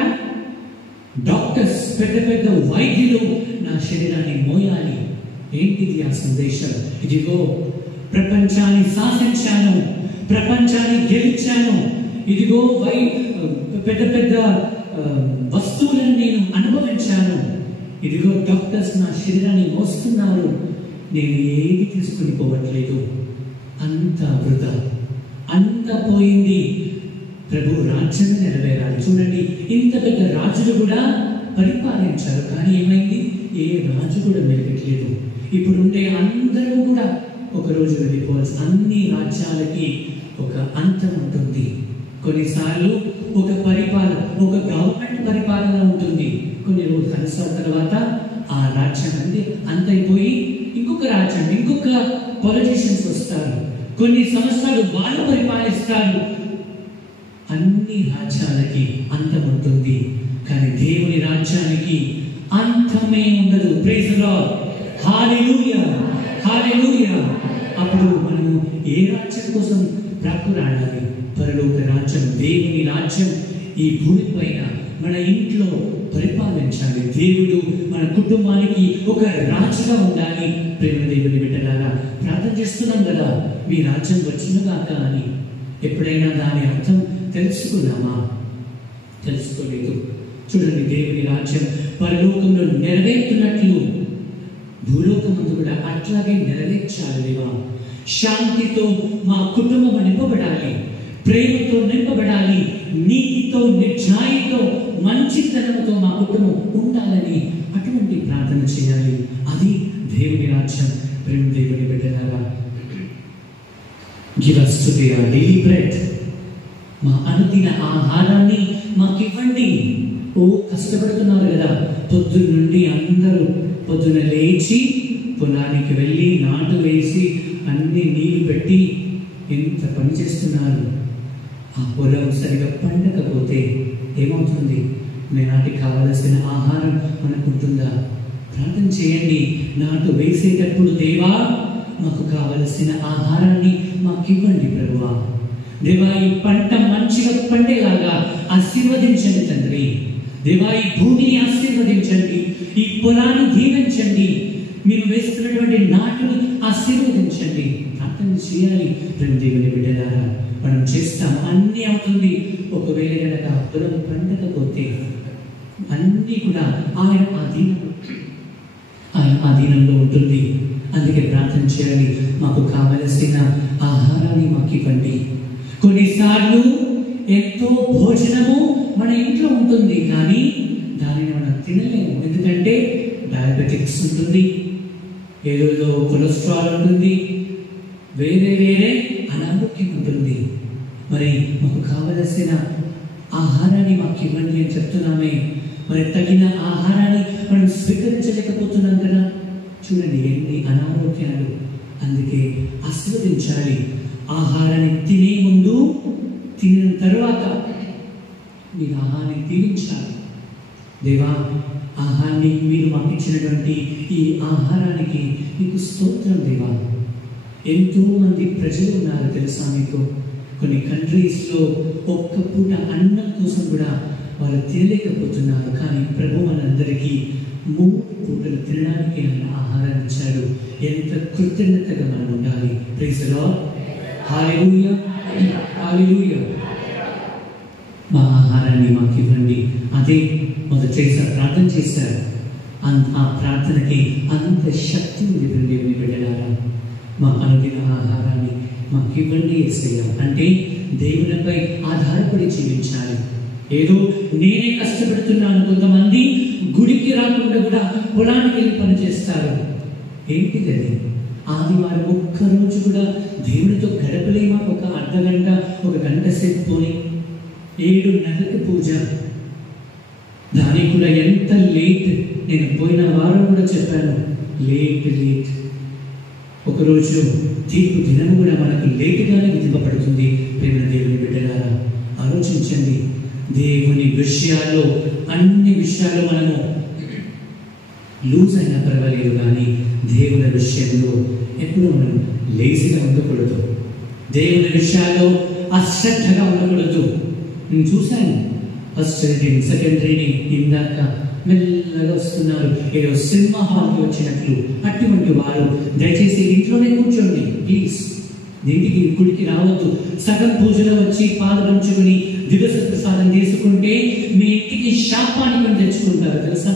డాక్టర్స్, పెద్ద పెద్ద వైద్యులు నా శరీరాన్ని మోయాలి. ఏంటిది ఆ సందేశం? ఇదిగో ప్రపంచాన్ని శాసించాను, ప్రపంచాన్ని గెలిచాను, ఇదిగో పెద్ద పెద్ద వస్తువులను నేను అనుభవించాను, ఇదిగో డాక్టర్స్ నా శరీరాన్ని మోస్తున్నారు, నేను ఏది తీసుకుని పోవట్లేదు, అంత వృధా, అంత పోయింది. ప్రభు రాజ్యం నెరవేరాలి. చూడండి, ఇంత పెద్ద రాజులు కూడా పరిపాలించారు, కానీ ఏమైంది? ఏ రాజు కూడా మెలగట్లేదు. ఇప్పుడు ఉండే అందరూ కూడా ఒకరోజు వెళ్ళిపోవాల్సి. అన్ని రాజ్యాలకి ఒక అంతం ఉంటుంది. కొన్నిసార్లు ఒక పరిపాలన, ఒక గవర్నమెంట్ పరిపాలన ఉంటుంది. కొన్ని సంవత్సరాల తర్వాత ఆ రాజ్యం అంది అంతైపోయి ఇంకొక రాజ్యం, ఇంకొక పొలిటీషియన్స్ వస్తారు. కొన్ని సంవత్సరాలు వాళ్ళు పరిపాలిస్తారు. అన్ని రాజ్యాలకి అంతం ఉంటుంది, కానీ దేవుని రాజ్యానికి అంతమే ఉండదు. ప్రైజ్ ది లార్డ్, హల్లెలూయా, హల్లెలూయా. అప్పుడు మనము ఏ రాజ్యం కోసం ప్రాకులాడాలి? పరలోక రాజ్యం, దేవుని రాజ్యం ఈ భూమి పైన మన ఇంట్లో పరిపాలించాలి. దేవుడు మన కుటుంబానికి ఒక రాజుగా ఉండాలి. ప్రేమ దేవుని బిడ్డలారా, ప్రార్థన చేస్తున్నాం కదా, మీ రాజ్యం వచ్చినగాక అని. ఎప్పుడైనా దాని అర్థం తెలుసుకున్నామా? తెలుసుకోలేదు. చూడండి, దేవుని రాజ్యం పరలోకంలో నెరవేరుతున్నట్లు భూలోకమందు కూడా అట్లాగే నెరవేర్చాలి. దేవా, శాంతితో మా కుటుంబం నింపబడాలి, ప్రేమతో నింపబడాలి, నీతితో, నిజాయితీతో, మంచితనంతో మా కుటుంబం ఉండాలని అటువంటి ప్రార్థన చేయాలి. అది దేవుని రాజ్యం. ప్రేమ దేవుని బిడ్డలారా, give us today our daily bread. మా అనుదిన ఆహారాన్ని మాకు ఇవ్వండి. కష్టపడుతున్నారు కదా, పొద్దున్న నుండి అందరూ పొద్దున లేచి పొలానికి వెళ్ళి నాటు వేసి అన్ని నీళ్లు పెట్టి ఎంత పని చేస్తున్నారు. ఆ పొలం సరిగా పండకపోతే ఏమవుతుంది? నాటికి కావలసిన ఆహారం మనకు ఉంటుందా? ప్రార్థన చేయండి. నాటు వేసేటప్పుడు, దేవా మాకు కావలసిన ఆహారాన్ని మాకు ఇవ్వండి ప్రభువా. దేవా, ఈ పంట మంచిగా పండేలాగా ఆశీర్వదించండి తండ్రి. దేవా, ఈ భూమిని ఆశీర్వదించండి, ఈ పొలాన్ని దీవించండి, మేము వేస్తున్నటువంటి నాటుని ఆశీర్వదించండి. ప్రార్థన చేయాలి. దేవుని బిడ్డలారా, మనం చేస్తాం, అన్నీ అవుతుంది. ఒకవేళ కనుక పొలం పండకపోతే అన్నీ కూడా ఆయన ఆధీనంలో ఉంటుంది. అందుకే ప్రార్థన చేయాలి, మాకు కావలసిన ఆహారాన్ని మాకు ఇవ్వండి. కొన్నిసార్లు ఎంతో భోజనము మన ఇంట్లో ఉంటుంది, కానీ దానిని మనం తినలేము. ఎందుకంటే డయాబెటిక్స్ ఉంటుంది, ఏదో కొలెస్ట్రాల్ ఉంటుంది, వేరే వేరే అనారోగ్యం ఉంటుంది. మరి మాకు కావలసిన ఆహారాన్ని మాకు ఇవ్వండి అని చెప్తున్నామే. మరి తగిన ఆహారాన్ని మనం స్వీకరించలేకపోతున్నాం కదా. చూడండి ఎన్ని అనారోగ్యాలు. అందుకే ఆశీర్వదించాలి. ఆహారాన్ని తినే ముందు, తినిన తర్వాత మీరు ఆహారాన్ని దీవించాలి. దేవా, ఆహారాన్ని మీరు మాకు ఇచ్చినటువంటి ఈ ఆహారానికి మీకు స్తోత్రం దేవా. ఎంతో మంది ప్రజలు ఉన్నారు తెలుసా మీకు? కొన్ని కంట్రీస్లో ఒక్క పూట అన్నం కోసం కూడా వారు తినలేకపోతున్నారు. కానీ ప్రభు మనందరికీ 3 పూటలు తినడానికి ఆయన ఆహారాన్ని ఇచ్చాడు. ఎంత కృతజ్ఞతగా మనం ఉండాలి. ప్రైజ్ ది లార్డ్, హల్లెలూయా, హల్లెలూయా. మా ఆహారాన్ని మాకు ఇవ్వండి. అదే మొదట ప్రార్థన చేశారు. ఆ ప్రార్థనకి అంత శక్తి ఉంది. దేవుని బిడ్డలారా, మా అనుదిన ఆహారాన్ని మాకు ఇవ్వండి యేసయ్య అంటే దేవునిపై ఆధారపడి జీవించాలి. ఏదో నేనే కష్టపడుతున్నాను. కొంతమంది గుడికి రాకుండా కూడా పొలానికి వెళ్ళి పని చేస్తారు. ఏంటిది అది? ఆదివారం ఒక్కరోజు కూడా దేవునితో గడపలేమా? ఒక అర్ధగంట, 1 గంట సేపు పోని 7:30కి పూజ. దానికి కూడా ఎంత లేట్. నేను పోయిన వారం కూడా చెప్పాను, లేట్. ఒకరోజు తీర్పు దినం కూడా మనకు లేటుగానే విధింపబడుతుంది. ప్రేమ దేవుని బిడ్డలారా, ఆలోచించండి. దేవుని విషయాల్లో, అన్ని విషయాల్లో మనము లూజ్ అయినా పర్వాలేదు, కానీ దేవుని విషయంలో ఎప్పుడు మనం లేజీగా ఉండకూడదు. దేవుని విషయాల్లో అశ్రద్ధగా ఉండకూడదు. నేను చూశాను, ఫస్ట్ రీడింగ్, సెకండ్ రీడింగ్, ఇందాక మెల్లగా వస్తున్నారు, ఏదో సినిమా హాల్కి వచ్చినట్లు. అటువంటి వారు దయచేసి ఇంట్లోనే కూర్చోండి ప్లీజ్. ఇంటికి గుడికి రావద్దు. సగం పూజలో వచ్చి పాలు పంచుకుని దివస ప్రసాదం తీసుకుంటే మీ ఇంటికి శాపాన్ని కొని తెచ్చుకుంటారు తెలుసా.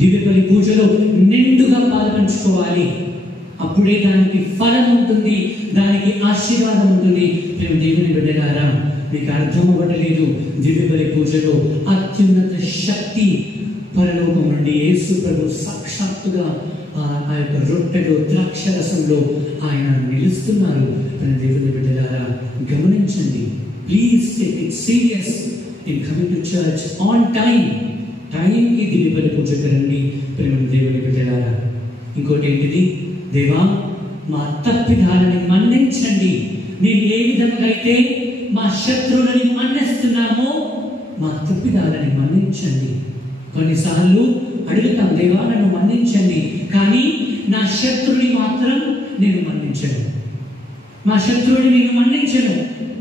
దివ్యబలి పూజలో నిండుగా పాలు పంచుకోవాలి. అప్పుడే దానికి ఫలం ఉంటుంది, దానికి ఆశీర్వాదం ఉంటుంది. ప్రేమ దేవుని బిడ్డలారా, మీకు అర్థం అవ్వట్లేదు. దివ్యబలి పూజలో అత్యున్నత శక్తి పరలోకం నుండి యేసు ప్రభు సాక్షాత్తుగా ఆ యొక్క రొట్టెలో, ద్రాక్షరసంలో ఆయన నిలుస్తున్నారు. దేవుని బిడ్డలారా, గమనించండి. Please take it serious in coming to church on time. టైంకి దివ్యబలి పూజకు రండి ప్రేమ దేవుని బిడ్డలారా. ఇంకోటి ఏంటిది? దేవా మా తప్పిదాలని మన్నించండి. మేము ఏ విధంగా అయితే మా శత్రువులని మన్నిస్తున్నామో మా తప్పిదాలని మన్నించండి. కొన్నిసార్లు అడుగుతాం, దేవా నన్ను మన్నించండి, కానీ నా శత్రువుని మాత్రం నేను మన్నించను. మా శత్రువుని నేను మన్నించను,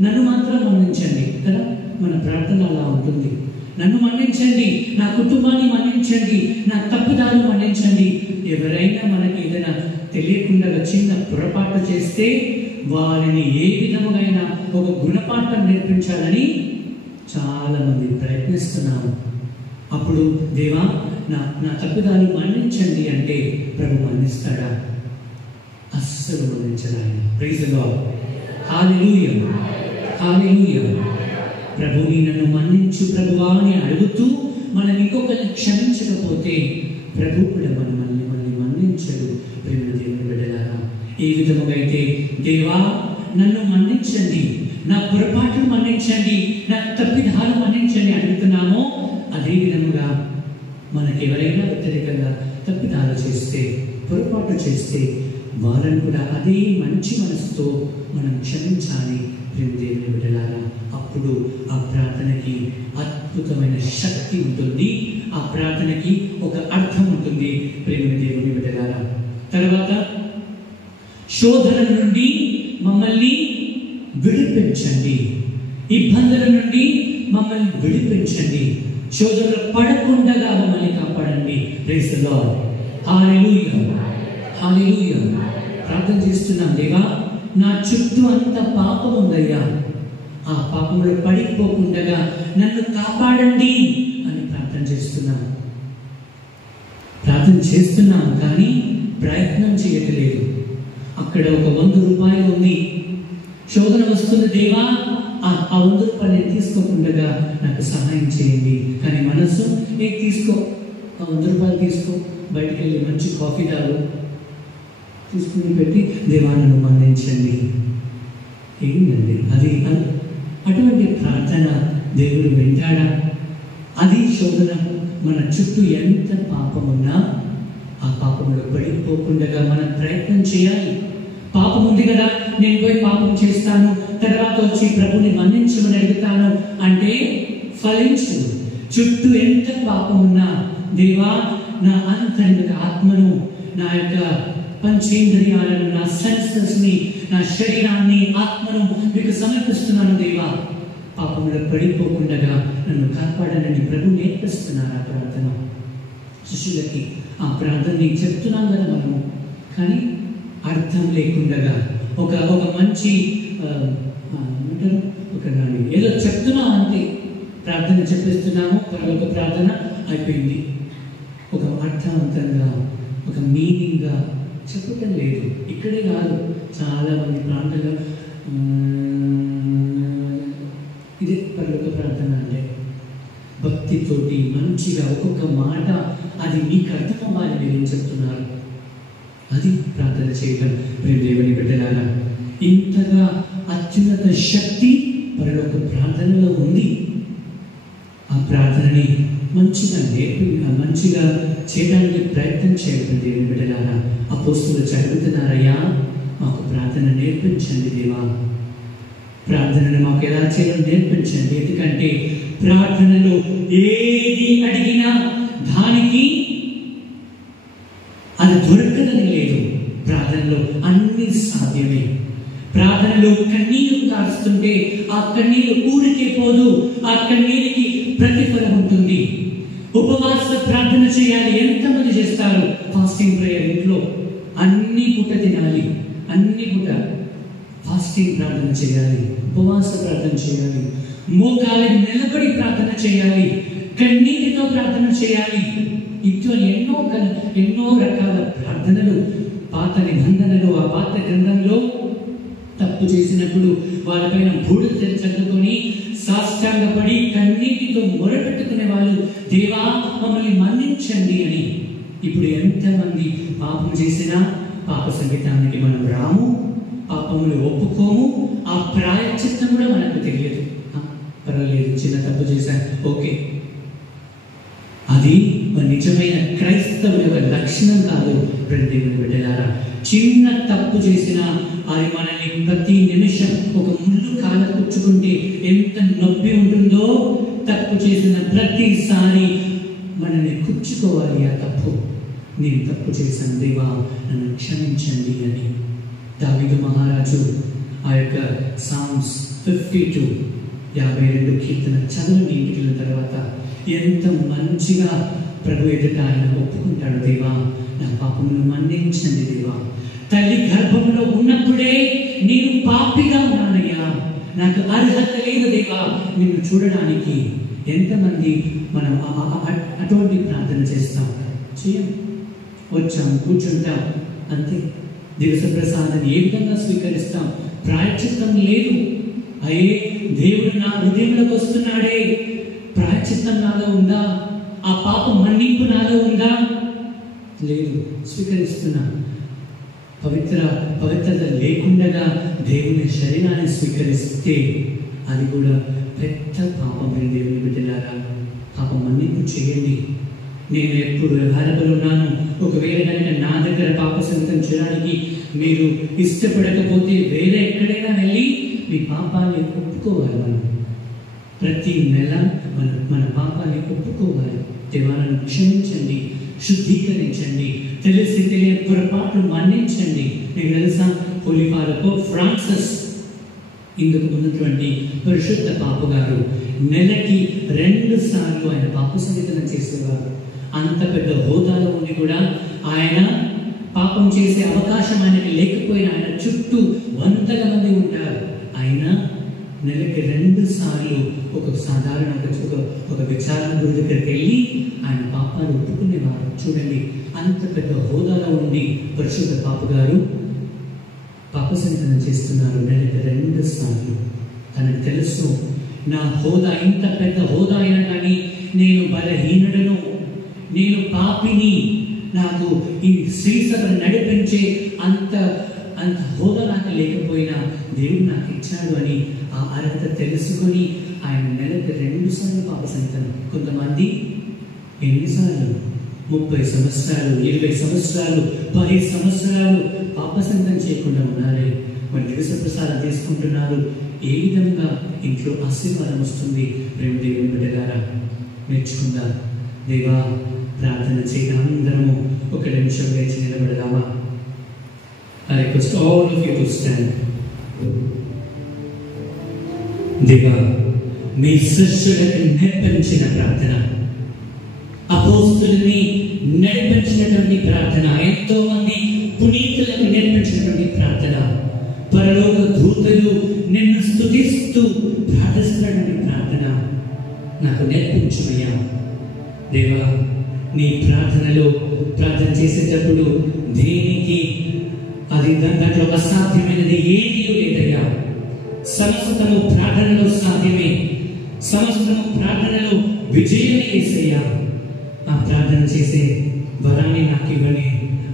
నన్ను మాత్రం మన్నించండి కదా. మన ప్రార్థన అలా ఉంటుంది. నన్ను మన్నించండి, నా కుటుంబాన్ని మన్నించండి, నా తప్పుదారు మన్నించండి. ఎవరైనా మనకి ఏదైనా తెలియకుండా చిన్న పొరపాటు చేస్తే వారిని ఏ విధముగా ఒక గుణపాఠం నేర్పించాలని చాలా మంది ప్రయత్నిస్తున్నాము. అప్పుడు దేవా నా తప్పుదారు మన్నించండి అంటే ప్రభు మన్నిస్తాడా? అస్సలు మన్నించడు ఆయన. Praise the Lord. Hallelujah, hallelujah. ప్రభుని నన్ను మన్నించు ప్రభువా అని అడుగుతూ మనం ఇంకొకరిని క్షమించకపోతే ప్రభు కూడా మనల్ని మన్నించడు. ప్రేమ దేవుని బిడ్డలారా, ఏ విధముగా అయితే దేవా నన్ను మన్నించండి, నా పొరపాట్లు మన్నించండి, నా తప్పిదాలు మన్నించండి అడుగుతున్నామో అదే విధముగా మనకి ఎవరైనా వ్యతిరేకంగా తప్పిదాలు చేస్తే, పొరపాటు చేస్తే వారిని కూడా అదే మంచి మనసుతో మనం క్షమించాలి. ప్రేమ దేవుని బిడ్డలారా, అప్పుడు ఆ ప్రార్థనకి అద్భుతమైన శక్తి ఉంటుంది, ఆ ప్రార్థనకి ఒక అర్థం ఉంటుంది. ప్రేమ దేవుని బిడ్డలారా, తర్వాత శోధన నుండి మమ్మల్ని విడిపించండి, ఇబ్బందుల నుండి మమ్మల్ని విడిపించండి, శోధనలు పడకుండా మమ్మల్ని కాపాడండి. Praise the Lord. Hallelujah, hallelujah. ప్రార్థన చేస్తున్నాం, దేవా నా చుట్టూ అంత పాపం ఉందయ్యా, ఆ పాపంలో పడిపోకుండా నన్ను కాపాడండి అని ప్రార్థన చేస్తున్నాం. ప్రార్థన చేస్తున్నాం కానీ ప్రయత్నం చేయట్లేదు. అక్కడ ఒక 100 రూపాయలు ఉంది, శోధన వస్తుంది, దేవా ఆ 100 రూపాయలు తీసుకోకుండా నాకు సహాయం చేయండి. కానీ మనసు తీసుకో, ఆ 100 రూపాయలు తీసుకో, బయటికి వెళ్ళి మంచి కాఫీ తాగు, తీసుకుని పెట్టి దేవా నన్ను మన్నించండి. ఏంటండి అది? అటువంటి ప్రార్థన దేవుడు వింటాడా? అది శోధన. మన చుట్టూ ఎంత పాపం ఉన్నా ఆ పాపంలో పడిపోకుండా మనం ప్రయత్నం చేయాలి. పాపం ఉంది కదా, నేను పోయి పాపం చేస్తాను, తర్వాత వచ్చి ప్రభుని మన్నించమని అడుగుతాను అంటే ఫలించదు. చుట్టూ ఎంత పాపం ఉన్నా దేవా నా అంతర్గత ఆత్మను, నా యొక్క పంచేంద్రియాలను, నా సెన్సెస్ ని, నా శరీరాన్ని, ఆత్మను మీకు సమర్పిస్తున్నాను దేవా, పాపంలో పడిపోకుండా నన్ను కాపాడనని ప్రభు నేర్పిస్తున్నారు. ఆ ప్రార్థన శిష్యులకి ఆ ప్రార్థనని చెప్తున్నాం కదా మనము, కానీ అర్థం లేకుండా ఒక మంచి ఒక ఏదో చెప్తున్నాం అంతే, ప్రార్థన చెప్పిస్తున్నాము, ఒక ప్రార్థన అయిపోయింది. ఒక అర్థవంతంగా, ఒక మీనింగ్గా చెప్పటం లేదు. ఇక్కడే కాదు, చాలా మంది ప్రాంతాల్లో ఇదే పరలోక ప్రార్థన అంటే భక్తితోటి మంచిగా ఒక్కొక్క మాట అది మీకు అర్థం అవ్వాలి. మీరు ఏం చెప్తున్నారు అది ప్రార్థన చేయగలం. ప్రేమ దేవుని బిడ్డలారా, ఇంతగా అత్యున్నత శక్తి పరలోక ప్రార్థనలో ఉంది. ఆ ప్రార్థనని మంచిగా చేయడానికి ప్రయత్నం చేయండి దేవుని బిడ్డలారా. అపోస్తలులు చదువుతున్నారయ్యా, మాకు ప్రార్థన నేర్పించండి దేవా, ప్రార్థనను మాకు ఎలా చేయాలో నేర్పించండి. ఎందుకంటే ప్రార్థనలో ఏది అడిగినా దానికి అది దొరకదని లేదు. ప్రార్థనలో అన్ని సాధ్యమే. ప్రార్థనలో కన్నీరు కారుస్తుంటే ఆ కన్నీరు ఊరికే పోదు, ఆ కన్నీరుకి ప్రతిఫలం ఉంటుంది. ఉపవాస ప్రార్థన చేయాలి. ఎంతమంది చేస్తారు ఫాస్టింగ్ ప్రేయర్? ఇంట్లో అన్ని పూట తినాలి, అన్ని పూట ఫాస్టింగ్ ప్రార్థన చేయాలి, ఉపవాస ప్రార్థన చేయాలి, మోకాలి నిలబడి ప్రార్థన చేయాలి, కన్నీటితో ప్రార్థన చేయాలి. ఇట్లా ఎన్నో రకాల ప్రార్థనలు పాత నిబంధనలు, ఆ పాత గ్రంథంలో తప్పు చేసినప్పుడు వాళ్ళపైన బూడిద చల్లుకొని సాష్టాంగపడి కన్నీటితో మొరపెట్టుకునే వాళ్ళు, దేవా మమ్మల్ని మన్నించండి అని. ఇప్పుడు ఎంతమంది పాపం చేసినా పాప సంగీతానికి మనం రాము, పాపములు ఒప్పుకోము, ఆ ప్రాయశ్చిత్తం కూడా మనకు తెలియదు. పర్వాలేదు, చిన్న తప్పు చేశాను, ఓకే. అది నిజమైన క్రైస్తవుని యొక్క లక్షణం కాదు. దేవుని బిడ్డలారా, చిన్న తప్పు చేసినా అది మనల్ని ప్రతి నిమిషం ఒక ముళ్ళు కాల కూర్చుకుంటే ఎంత నొప్పి ఉంటుందో, తప్పు చేసిన ప్రతిసారి మనల్ని కూర్చుకోవాలి. ఆ తప్పు, నేను తప్పు చేశాను దేవా, నన్ను క్షమించండి అని. దావీదు మహారాజు ఆ యొక్క సామ్స్ 52 52 కీర్తన చదువుని ఇంటికి వెళ్ళిన తర్వాత ఎంత మంచిగా ప్రభు ఎదుట ఆయన ఒప్పుకుంటాడు. దేవా, నా పాపమును మన్నించండి దేవా, తల్లి గర్భంలో ఉన్నప్పుడే నేను పాపిగా ఉన్నానయ్యా, నాకు అర్హత లేదు దేవా నిన్ను చూడడానికి. ఎంతమంది మనం అటువంటి ప్రార్థన చేస్తాం? చేయం, వచ్చాం, కూర్చుంటాం, అంతే. దివస ప్రసాదాన్ని ఏ విధంగా స్వీకరిస్తాం? ప్రాయశ్చిత్తం లేదు. అయ్యే దేవుడు నా హృదయంలోకి వస్తున్నాడే, ప్రాయశ్చిత్తం నాలో ఉందా? ఆ పాపం మన్నింపు నాలో ఉందా? లేదు. స్వీకరిస్తున్నా. పవిత్రత లేకుండా దేవుని శరీరాన్ని స్వీకరిస్తే అది కూడా పెద్ద పాపం. దేవుని బిడ్డలారా, పాపం మన్నింపు చేయండి. నేను ఎప్పుడు అవైలబుల్ ఉన్నాను. ఒకవేళ కనుక నా దగ్గర పాప సంగతం చేయడానికి మీరు ఇష్టపడకపోతే వేరే ఎక్కడైనా వెళ్ళి మీ పాపాన్ని ఒప్పుకోవాలి. మనం ప్రతి నెల మన పాపాన్ని ఒప్పుకోవాలి. దేవాలను క్షమించండి, శుద్ధీకరించండి, తెలిసి తెలియని పొరపాట్లు మన్నించండి. మీకు తెలుసా, హోలీ ఫాదర్ పోప్ ఫ్రాన్సిస్ ఇందుకు ఉన్నటువంటి పరిశుద్ధ పాప గారు నెలకి 2 సార్లు ఆయన పాప సంగీతం చేసేవారు. అంత పెద్ద హోదాలో ఉండి కూడా ఆయన పాపం చేసే అవకాశం ఆయనకి లేకపోయినా ఆయన చుట్టూ వందల మంది ఉంటారు. ఆయన నెలకి 2 సార్లు ఒక సాధారణ ఒక విచారణ గురి దగ్గరికి వెళ్ళి ఆయన పాపాలు ఒప్పుకునేవారు. చూడండి, అంత పెద్ద హోదాలో ఉండి పరిశుద్ధ పాప గారు పాప సంగీతం చేస్తున్నారు నెలకి 2 సార్లు. తనకు తెలుసు, నా హోదా ఇంత పెద్ద హోదా అయినా కానీ నేను బలహీనుడను, నేను పాపిని, నాకు ఈ శ్రీసభను నడిపించే అంత హోదా నాకు లేకపోయినా దేవుడు నాకు ఇచ్చాడు అని ఆ అర్హత తెలుసుకొని ఆయన నెలకు 2 సార్లు పాప సంగీతం. కొంతమంది ఎన్నిసార్లు? 30 సంవత్సరాలు, 20 సంవత్సరాలు, 10 సంవత్సరాలు పాప సంగీతం చేయకుండా ఉన్నారే. మరి దివస ప్రసాదం తీసుకుంటున్నారు. ఏ విధంగా ఇంట్లో ఆశీర్వాదం వస్తుంది? ప్రేమ దేవుని బిడ్డలారా, నేర్చుకుందాం. దేవా, ప్రార్థన చేయడం అందరము ఒక నిమిషం లేచి నిలబడదామా? I request all of you to stand. దేవా, మీ శిష్యులకు నేర్పించిన ప్రార్థన, అపోస్తులని నేర్పించినటువంటి ప్రార్థన, ఎంతో మంది పునీతులకు నేర్పించినటువంటి ప్రార్థన, పరలోక దూతలు నిన్ను స్తుతిస్తూ ప్రార్థిస్తున్నటువంటి ప్రార్థన నాకు నేర్పించుమయ్యా. దేవా, నీ ప్రార్థనలో ప్రార్థన చేసేటప్పుడు దేనికి అది దాంట్లో అసాధ్యమైనది ఏదీ లేదయ్యా. సమస్తము ప్రార్థనలో సాధ్యమే, సమస్తము ప్రార్థనలో విజయమే యేసయ్యా. ఆ ప్రార్థన చేసే వరాన్ని నాకు ఇవ్వని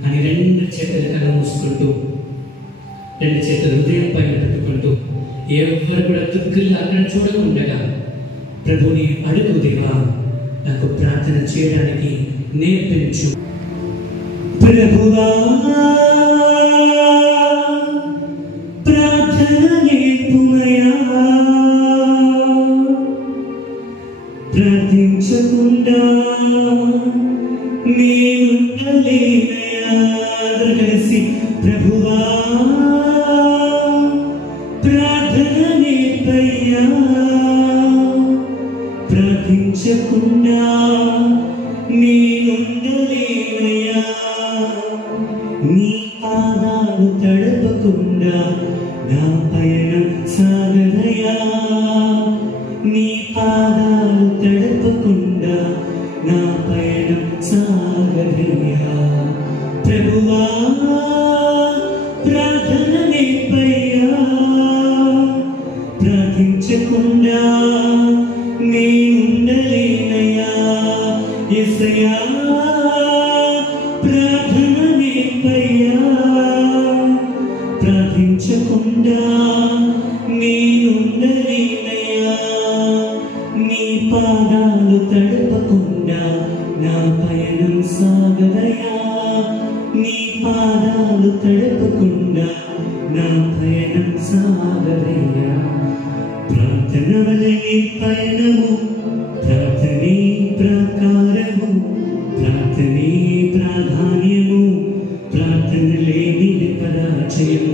అని 2 చేతులు కళ్ళ మూసుకుంటూ, 2 చేతులు హృదయం పైన పెట్టుకుంటూ, ఎవరు కూడా దుఃఖులు అక్కడ చూడకుండగా ప్రభుని అడుగు. దేవా, నాకు ప్రార్థన చేయడానికి నేర్పించు. ప్రభువా, ప్రార్థన నేర్పుమయ్యా, ప్రార్థించకుండా నేనుండలేనయ్యా. అందరూ కలిసి, ప్రభువా, ప్రార్థన నేర్పయ్యా, ప్రార్థించకుండా నేనుండలేనయ్యా. నీ పాదాలు తడపకుండా నా పయనం సాగదయ్యా. నీ పాదాలు తడపకుండా నా పయనం సాగదయ్యా. ప్రభువా, తడపకుండా నా పయనం సాగదయ్యా. ప్రార్థన వలె పయనము, ప్రార్థనే ప్రాకారము, ప్రార్థనే ప్రాధాన్యము, ప్రార్థన లేనిది పరాజయం.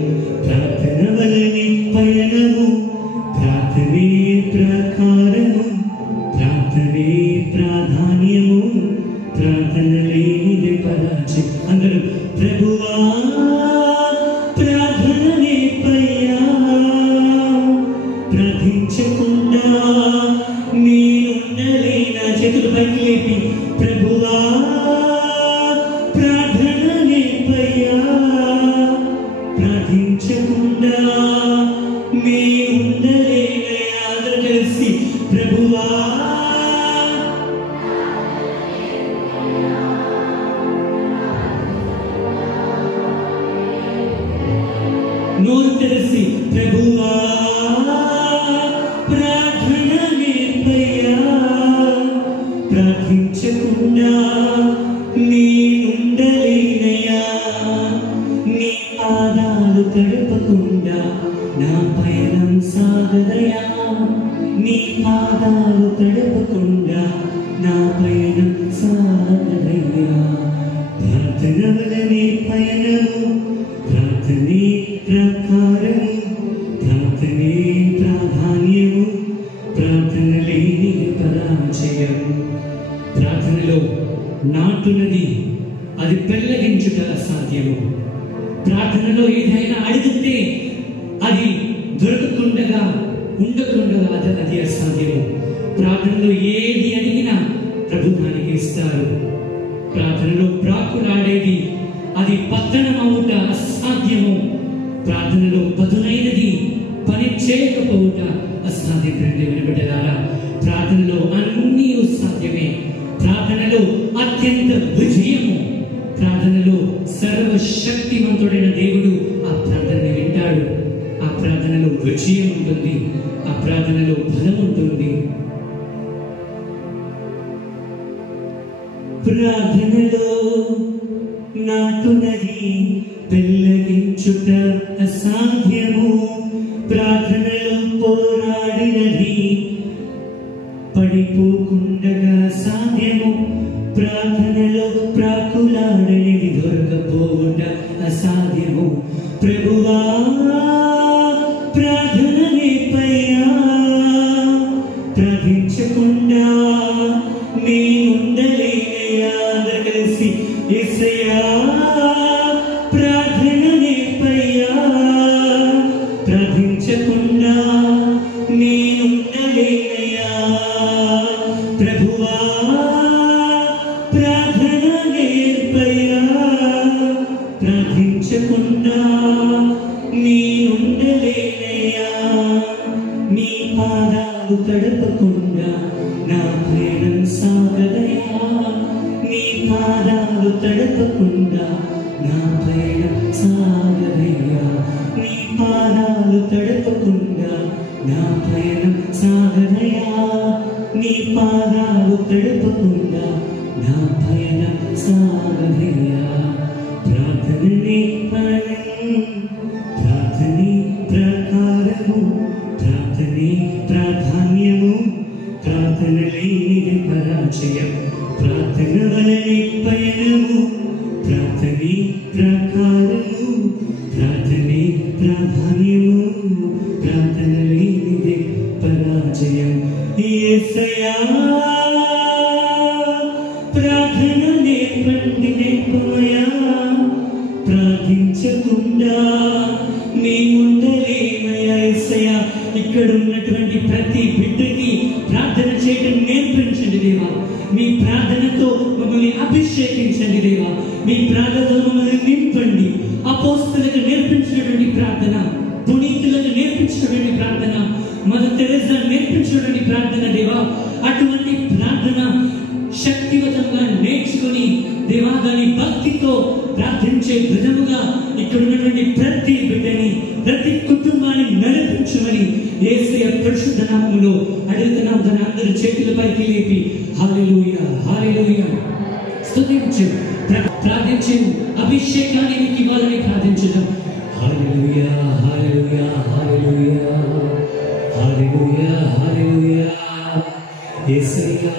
ప్రార్థన వలె పయనము, ప్రార్థనే ప్రాకారము, ప్రార్థనే ప్రాధాన్యము, ప్రార్థన లేనిది పరాజయం. అందరూ ప్రభువా ప్రార్థననే పయ్యా, ప్రార్థించకుండా నేనుండలేనా. చేతులు పైకి లేపి ప్రభువా ప్రార్థననే పయ్యా, ప్రార్థించకుండా నేనుండలేనయ్యా. అందరూ కలిసి ప్రభువా నోరు తెరిసి ప్రభువా ప్రార్థన నేర్పయ్యా, ప్రార్థించకుండా నేనుండలేనయ్యా. నీ పాదాలు తడపకుండా నా పయనం సాగదయా. నీ పాదాలు తడపకుండా నా పయనం సాగదయ్యా. ప్రార్థన వలనే పయనము, ప్రార్థనే ప్రాకారము, ప్రార్థనే ప్రాధాన్యము, ప్రార్థన లేని పరాజయం. ప్రార్థనలో నాటునది అది పెళ్ళగించుట అసాధ్యము. ప్రార్థనలో ఏదైనా అడిగితే అది దొరకకుండా ఉండకుండా అది అసాధ్యము. ప్రార్థనలో ఏది అడిగినా ప్రభు దానికి ఇస్తారు. ప్రార్థనలో ప్రాకులాడేది అది పతనమవుట అసాధ్యము. ప్రార్థనలో పదునైనది పని చేయకపోవుట అసాధ్యం. దేవుని బిడ్డలారా, ప్రార్థనలో అన్నీ సాధ్యమే. ప్రార్థనలో అత్యంత విజయము. ప్రార్థనలో సర్వశక్తివంతుడైన దేవుడు ఆ ప్రార్థనని వింటాడు. ఆ ప్రార్థనలో విజయం ఉంటుంది. ఆ ప్రార్థనలో బలం ఉంటుంది. ప్రార్థనలో నాటునది పెళ్ళగించుట అసాధ్యము. ప్రార్థనలో పోరాడినది పడిపోకుండగా సాధ్యము. ప్రార్థనలో ప్రాకులాడనిది దొరకపోవుట అసాధ్యము. ప్రభువా ప్రార్థననే పయ్యా, ప్రార్థించకుండా నేనుండలేనయ్యా. అందరూ కలిసి యేసయ్యా ప్రార్థననే పయ్యా, ప్రార్థించకుండా నేనుండలేనయ్యా. ప్రభువా ప్రార్థననే పయ్యా, ప్రార్థించకుండా నేనుండలేనయ్యా. నీ పాదాలు తడపకుండా నా ప్రేమ సాగదయ్యా. నీ పాదాలు తడపకుండా నా ప్రేమ సాగదయ్యా. నీ పాదాలు తడపకుండా నా ప్రేమ సాగదయ్యా. నీ పాదాలు తడపకుండా నా ప్రేమ సాగదయ్యా. ప్రార్థననే ప్రాణం, ప్రార్థనే ప్రాకారము, ప్రార్థనే ప్రాధాన్యము, ప్రార్థన లేనిది పరాజయం. ప్రార్థన వలనే పయనము, ప్రార్థనే ప్రాకారము, ప్రార్థనే ప్రాధాన్యము, ప్రార్థన లేనిది పరాజయం. యేసయ్యా ప్రార్థన నేర్పండి నేర్పమయా. ప్రార్థించకుండా మేముండలేమయ్యా. యేసయ్యా ఇక్కడ ఉన్నటువంటి ప్రతి బిడ్డకి ప్రార్థన చేయడం నేర్పించండి దేవా. మీ ప్రార్థనతో మమ్మల్ని అభిషేకించండి దేవా. మీ ప్రార్థనతో మమ్మల్ని నింపండి. అపోస్తలులకు నేర్పించినటువంటి ప్రార్థన, పునీతులకు నేర్పించినటువంటి ప్రార్థన, మదర్ తెరెసా నేర్పించినటువంటి ప్రార్థన దేవా, అటువంటి ప్రార్థన శక్తివంతంగా నేర్చుకుని దేవా దాని భక్తితో ప్రార్థించే విధముగా ఇక్కడ ఉన్నటువంటి ప్రతి బిడ్డని, ప్రతి కుటుంబాన్ని నడిపించమని యేసయ్య పరిశుద్ధ నామములో అడుగుతున్నాం. దాని అందరి చేతుల పైకి లేపి హల్లెలూయా హల్లెలూయా. స్తుతించు, ప్రార్థించు, అభిషేకాన్ని మీకు ఇవ్వాలని ప్రార్థించుదాం. హల్లెలూయా, హల్లెలూయా, హల్లెలూయా, హల్లెలూయా, హల్లెలూయా. యేసయ్యా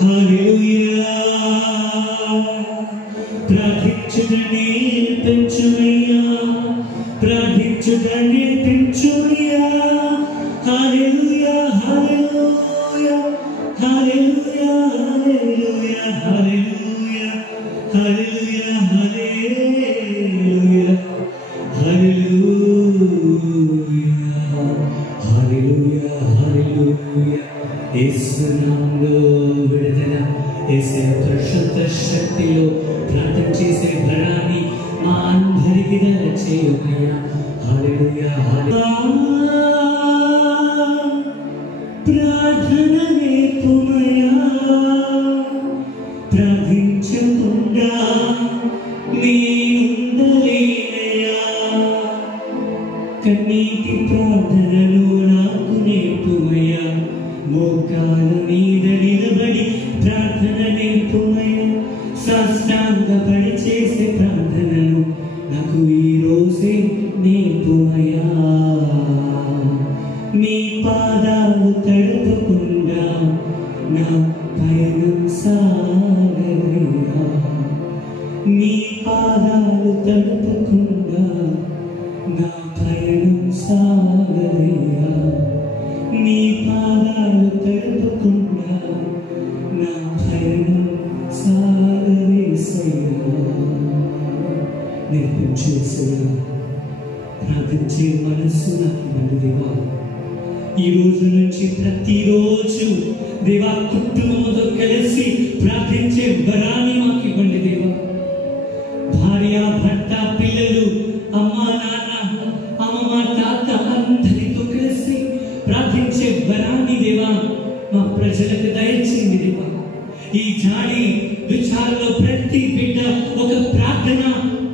హల్లెలూయా. ప్రార్థించుటనే పెంచుమయ్యా, ప్రార్థించుటనే పెంచుమయ్యా. హల్లెలూయా, hallelujah, hallelujah, hallelujah, hallelujah, hallelujah, hallelujah, hallelujah, hallelujah. యేసు నామములో విడుదల, యేసు పరిశుద్ధ శక్తిలో ప్రార్థన చేసే వరాన్ని మా అందరికీ దయచేయమయ్యా. హల్లెలూయా, హల్లెలూయా. ప్రార్థన నేర్పుమయ్యా, ప్రార్థించకుండా నేనుండలేనయ్యా. కన్నీటి ప్రార్థనలు నాకు నేర్పుమయ్యా, మోకాల మీద నిలబడి ప్రార్థన నేర్పుమయ్యా. సాష్టాంగపడి చేసే ప్రార్థనలు నాకు ఈ రోజే నేర్పుమయ్యా. నీ పాదాలు తడపకుండా నా పయనం సాగయ్యా. నీ పాదాలు తడపకుండా నా పయనం సాగయ్యా. నీ పాదాలు తడపకుండా నా పయనం సాగవేసయ్యా. నేర్పించేసయ్యా, ప్రార్థించే మనస్సు నాకు ఇవ్వండి దేవా. ఈ రోజు నుంచి ప్రతిరోజు దేవా కుటుంబంతో కలిసి ప్రార్థించే వరాన్ని మాకు ఇవ్వండి దేవా. భార్య, భర్త, పిల్లలు, అమ్మ, నాన్న, అమ్మమ్మ, తాత అందరితో కలిసి ప్రార్థించే వరాన్ని దేవా మా ప్రజలకు దయచేయండి దేవా. ఈ జాడి విచారంలో ప్రతి బిడ్డ ఒక ప్రార్థన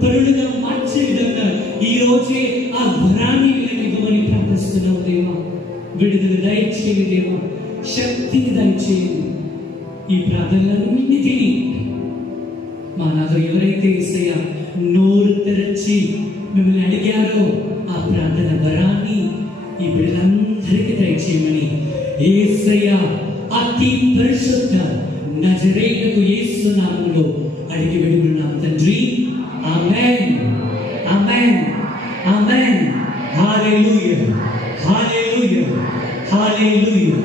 పరులుగా మార్చే విధంగా ఈ రోజే ఆ వరాన్ని ఇవ్వమని ప్రార్థిస్తున్నాం దేవా. విడుదల దయచేయండి దేవా, శక్తిని దయచేయండి. ఈ ప్రార్థనలన్నిటినీ మా నాతో ఎవరైతే యేసయ్య నోరు తెరచి మిమ్మల్ని అడిగారో ఆ ప్రార్థన వరాన్ని ఈ బిడ్డలందరికీ దయచేయమని యేసయ్య అతి పరిశుద్ధ నజరేయుడకు యేసు నామములో అడిగి వేడుకుంటున్నాం తండ్రి. ఆమేన్, ఆమేన్, ఆమేన్. హల్లెలూయా, హల్లెలూయా, హల్లెలూయా.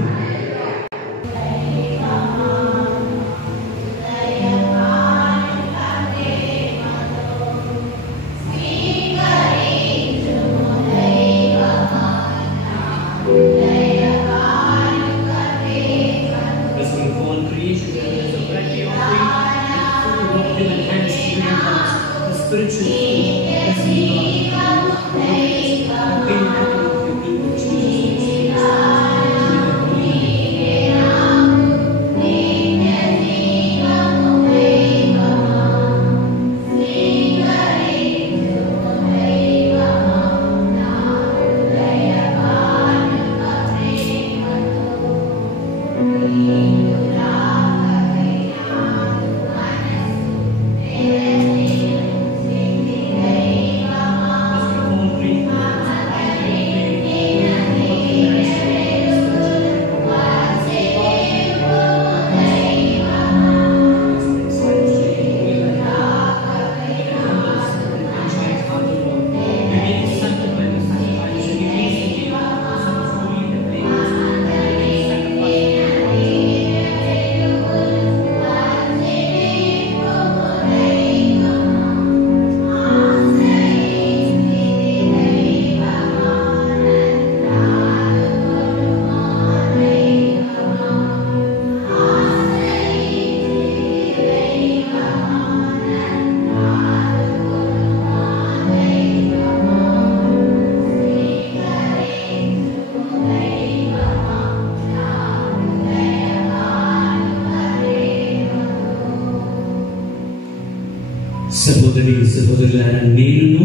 సహోదరి సహోదరులారా, నేనును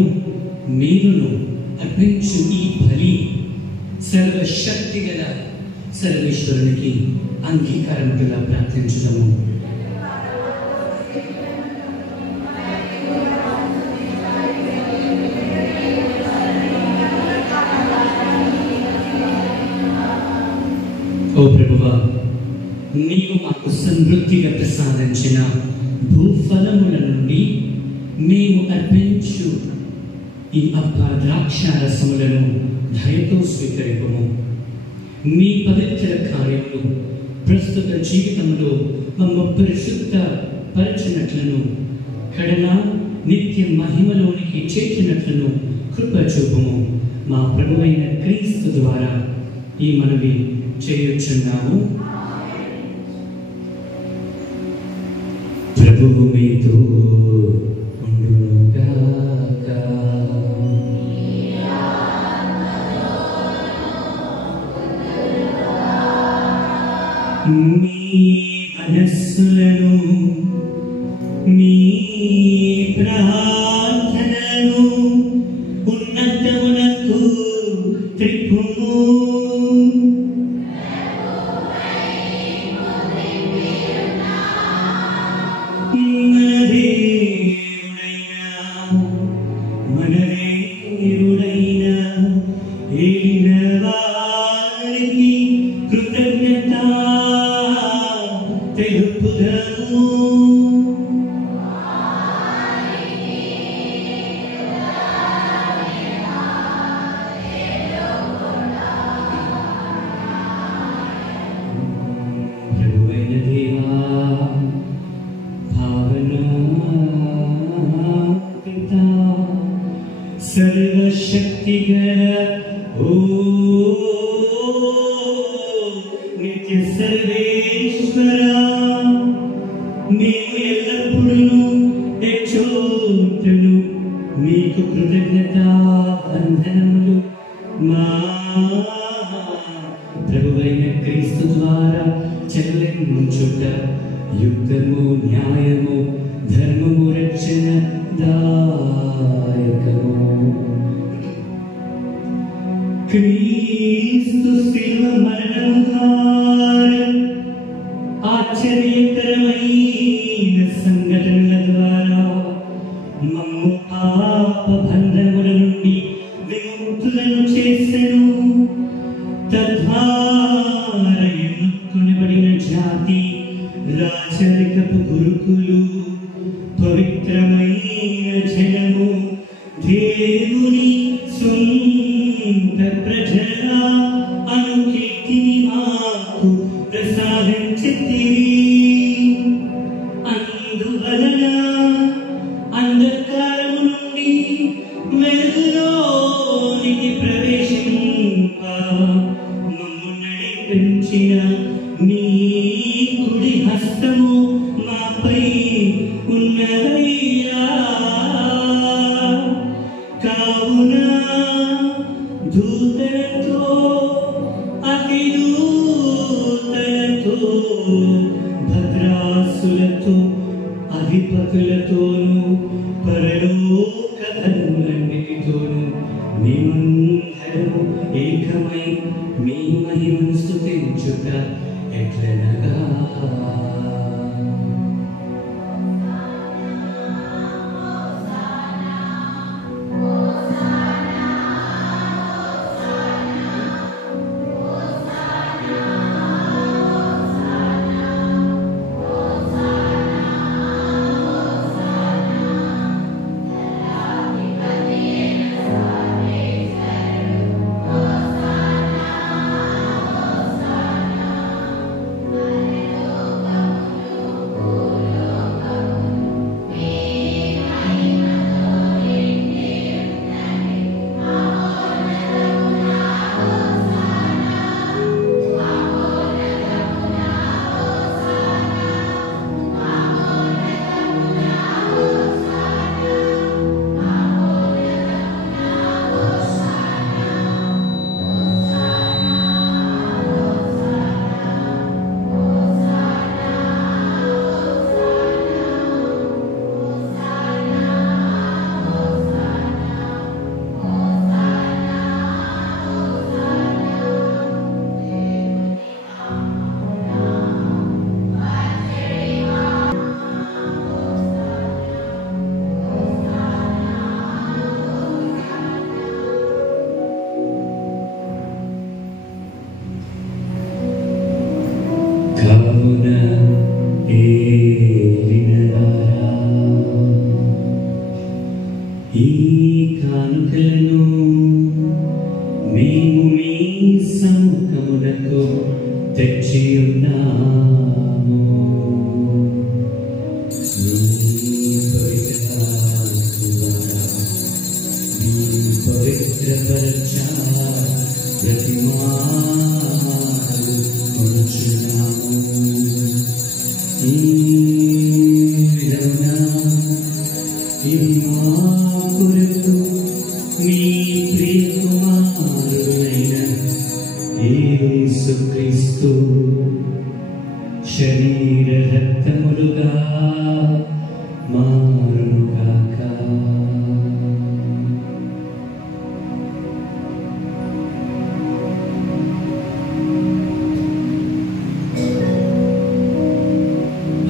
మీరును అర్పించు ఈ బలి సర్వశక్తి గల సర్వేశ్వరునికి అంగీకారముగా ప్రార్థించుదాము. ఓ ప్రభువా, నీవు మాకు సమృద్ధిగా ప్రసాదించిన భూఫలముల నుండి మేము అర్పించు ఈ ద్రాక్షారసములను దయతో స్వీకరింపము. మీ పవిత్ర కార్యములు ప్రస్తుత జీవితంలో మమ్మ పరిశుద్ధ పరిచినట్లను కడన నిత్య మహిమలోనికి చేర్చినట్లను కృప చూపము. మా ప్రభువైన క్రీస్తు ద్వారా ఈ మనవి చేయుచున్నాము. ప్రభువు మీతో ఉండుగాక. మీ మనస్సులను మీ ప్రార్థనను ఉన్నతమునకు త్రిప్పుము. सर्वशक्तिगण ओ नित्य सर्वेश्वरा, మేము ఎల్లప్పుడూ ఎచ్చోటను మీకు కృతజ్ఞతా వందనములు మా ప్రభువైన క్రీస్తు ద్వారా చెల్లించుట యుక్తము, న్యాయము, ధర్మము, రక్షణ దాయకము. క్రీస్తు శిలువ మరణము ద్వారా ఆశ్చర్యకరమైన సంఘటనల ద్వారా మమ్ము పాప బంధముల నుండి విముక్తులను చేసెను. తద్వారా ఎన్నుకొనబడిన జాతి, రాజరికపు గురుకులు, పవిత్రమైన జనము, దేవుని సొంత ప్రజల అనుకీర్తిని మాకు ప్రసాదించితిరి. అందువలన అంధకారము నుండి వెలుగులోనికి ప్రవేశింప మమ్ము నడిపించిన మీ కుడి హస్తము మాపై ఉన్నదయ్యా. కావున దూతలతో, అతిదూతలతో, భద్రాసులతో, అధిపతులతోనూ పరలోక ధర్ములన్నిటితోనూ మేమందరము ఏకమై మీ మహిమను స్తుతించుట ఎట్లనగా Amen. ఏలినవారా, ఈ కానుకలను మేము మీ సముఖమునకు తెచ్చి ఉన్నాము. మీ పవిత్రపరచ ప్రతిమాలు ఉంచున్నాము. ఈ విధమున ఇది మా కొరకు మీ ప్రియ కుమారుడైన యేసుక్రీస్తు శరీర రక్తములుగా మారుగాక.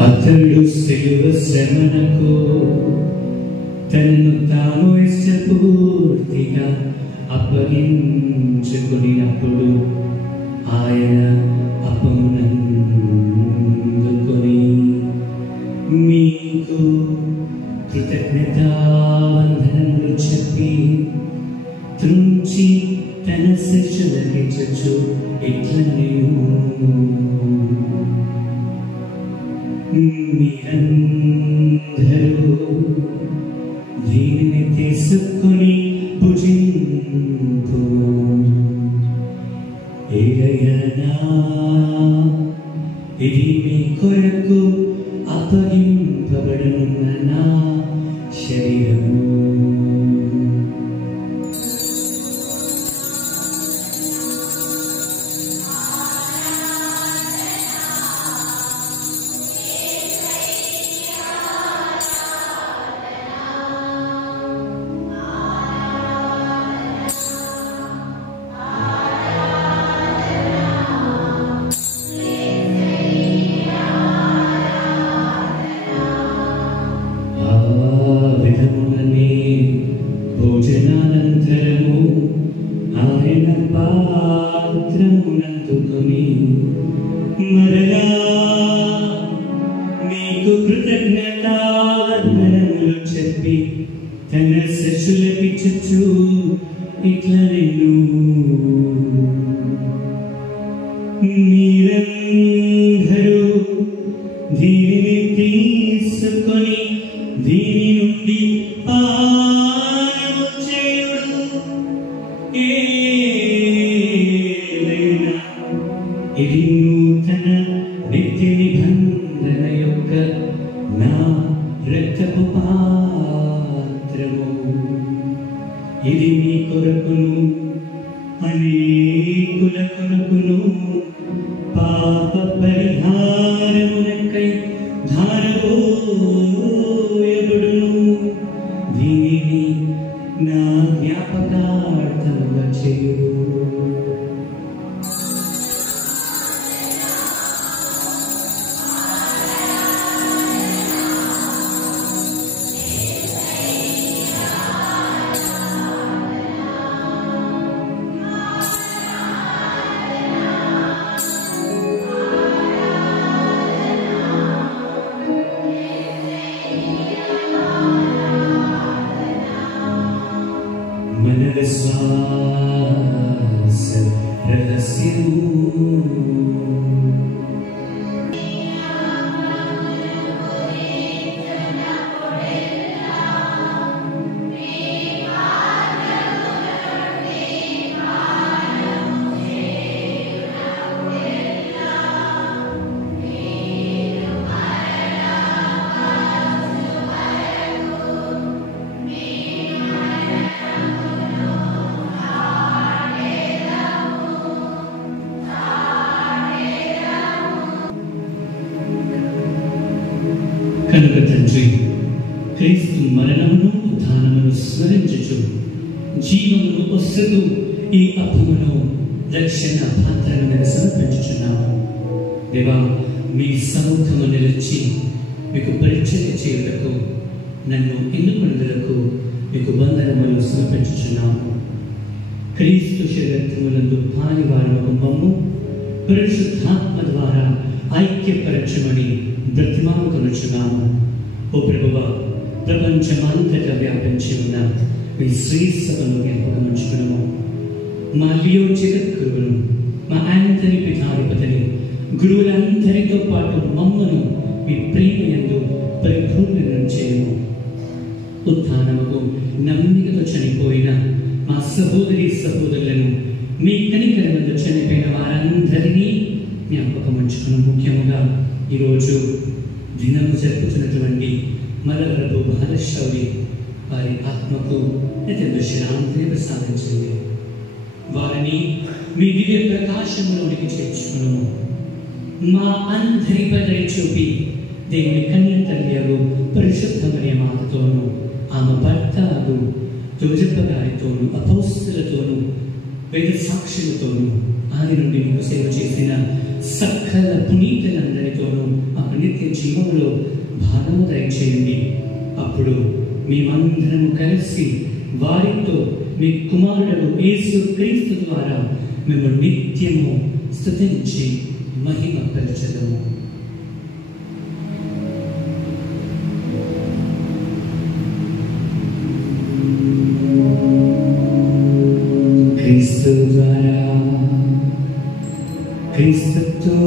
అతడు శిలువ శ్రమణకు తనను తాను ఇష్టపూర్తిగా అప్పగించుకున్నప్పుడు ఆయన అప్పమునందుకొని మీకు కృతజ్ఞతావందనములు చెప్పి త్రుంచి తన శిష్యులకిచ్చు ఇట్లనేను, మీరందరూ దీనిని తీసుకొని భుజింపు. ఏలయనా ఇది మీ కొరకు అప్పగింపబడనున్న నా శరీరము. భోజనానంతరము ఆయన పాత్రమునందుకొని మరలా మీకు కృతజ్ఞతావందనములు చెప్పి తన శిష్యులకిచ్చు ఇట్లనెను, మీరందరూ దీనిని తీసుకొని దీని నుండి పానము చేయుడు. ఏలైనా ఇది నూతన నిత్య నిబంధన యొక్క నా రక్తపు పాత్రము. ఇది మీ కొరకును అనేకుల కొరకును పాప పరిహారమునకై ధారపోయబడును. దీనిని నా జ్ఞాపకార్థముగా చేయుడు. మన విశ్వాస రహస్యము కనుక తండ్రి, క్రీస్తు మరణమును ఉత్థానమును స్మరించుచు జీవమును వస్తూ ఈ అప్పును రక్షణ పాత్రగా సమర్పించుచున్నాము. దేవా, మీ సముఖము నిలిచి మీకు పరిచర్య చేయుటకు నన్ను ఎన్నుకొనుటకు మీకు వందనములు సమర్పించుచున్నాము. క్రీస్తు శరీరములందు పాలివారము మమ్ము పరిశుద్ధాత్మ ద్వారా ఐక్యపరచమని బ్రతిమాలుకొనుచున్నాము. ఓ ప్రభువా, ప్రపంచమంతటా వ్యాపించి ఉన్న మీ శ్రీ సభను జ్ఞాపకం ఉంచుకున్నాము. మా లియో జగద్గురువును, మా యాంథనీ పీఠాధిపతిని, గురువులందరితో పాటు మమ్మను మీ ప్రేమ యందు పరిపూర్ణం చేయము. ఉత్థానముకు నమ్మికతో చనిపోయిన మా సహోదరి సహోదరులను, మీ కనికరమందు చనిపోయిన వారందరినీ జ్ఞాపకం ఉంచుకున్నాం. ముఖ్యంగా ఈరోజు దినము జరుపుతున్నటువంటి మలవరపు బాలశౌరి వారి ఆత్మకు నిత్య శాంతిని ప్రసాదించండి. వారిని మీ దివ్య ప్రకాశంలోనికి చేర్చుకున్నాము. మా అందరిపై దయ చూపి దేవుని కన్య తల్లియగు పరిశుద్ధ మరియ మాతతోనూ, ఆమె భర్త అగు జోజప్ప గారితోనూ, అపోస్తలులతోనూ, వేద సాక్షులతోనూ, ఆది నుండి మీకు సేవ చేసిన సకల పునీతులందరితోనూ మాకు నిత్య జీవములో భాగము దయచేయండి. అప్పుడు మేమందరము కలిసి వారితో మీ కుమారుడు యేసు క్రీస్తు ద్వారా మేము నిత్యము స్తుతించి మహిమపరచెదము. క్రీస్తు ద్వారా, క్రీస్తుతో,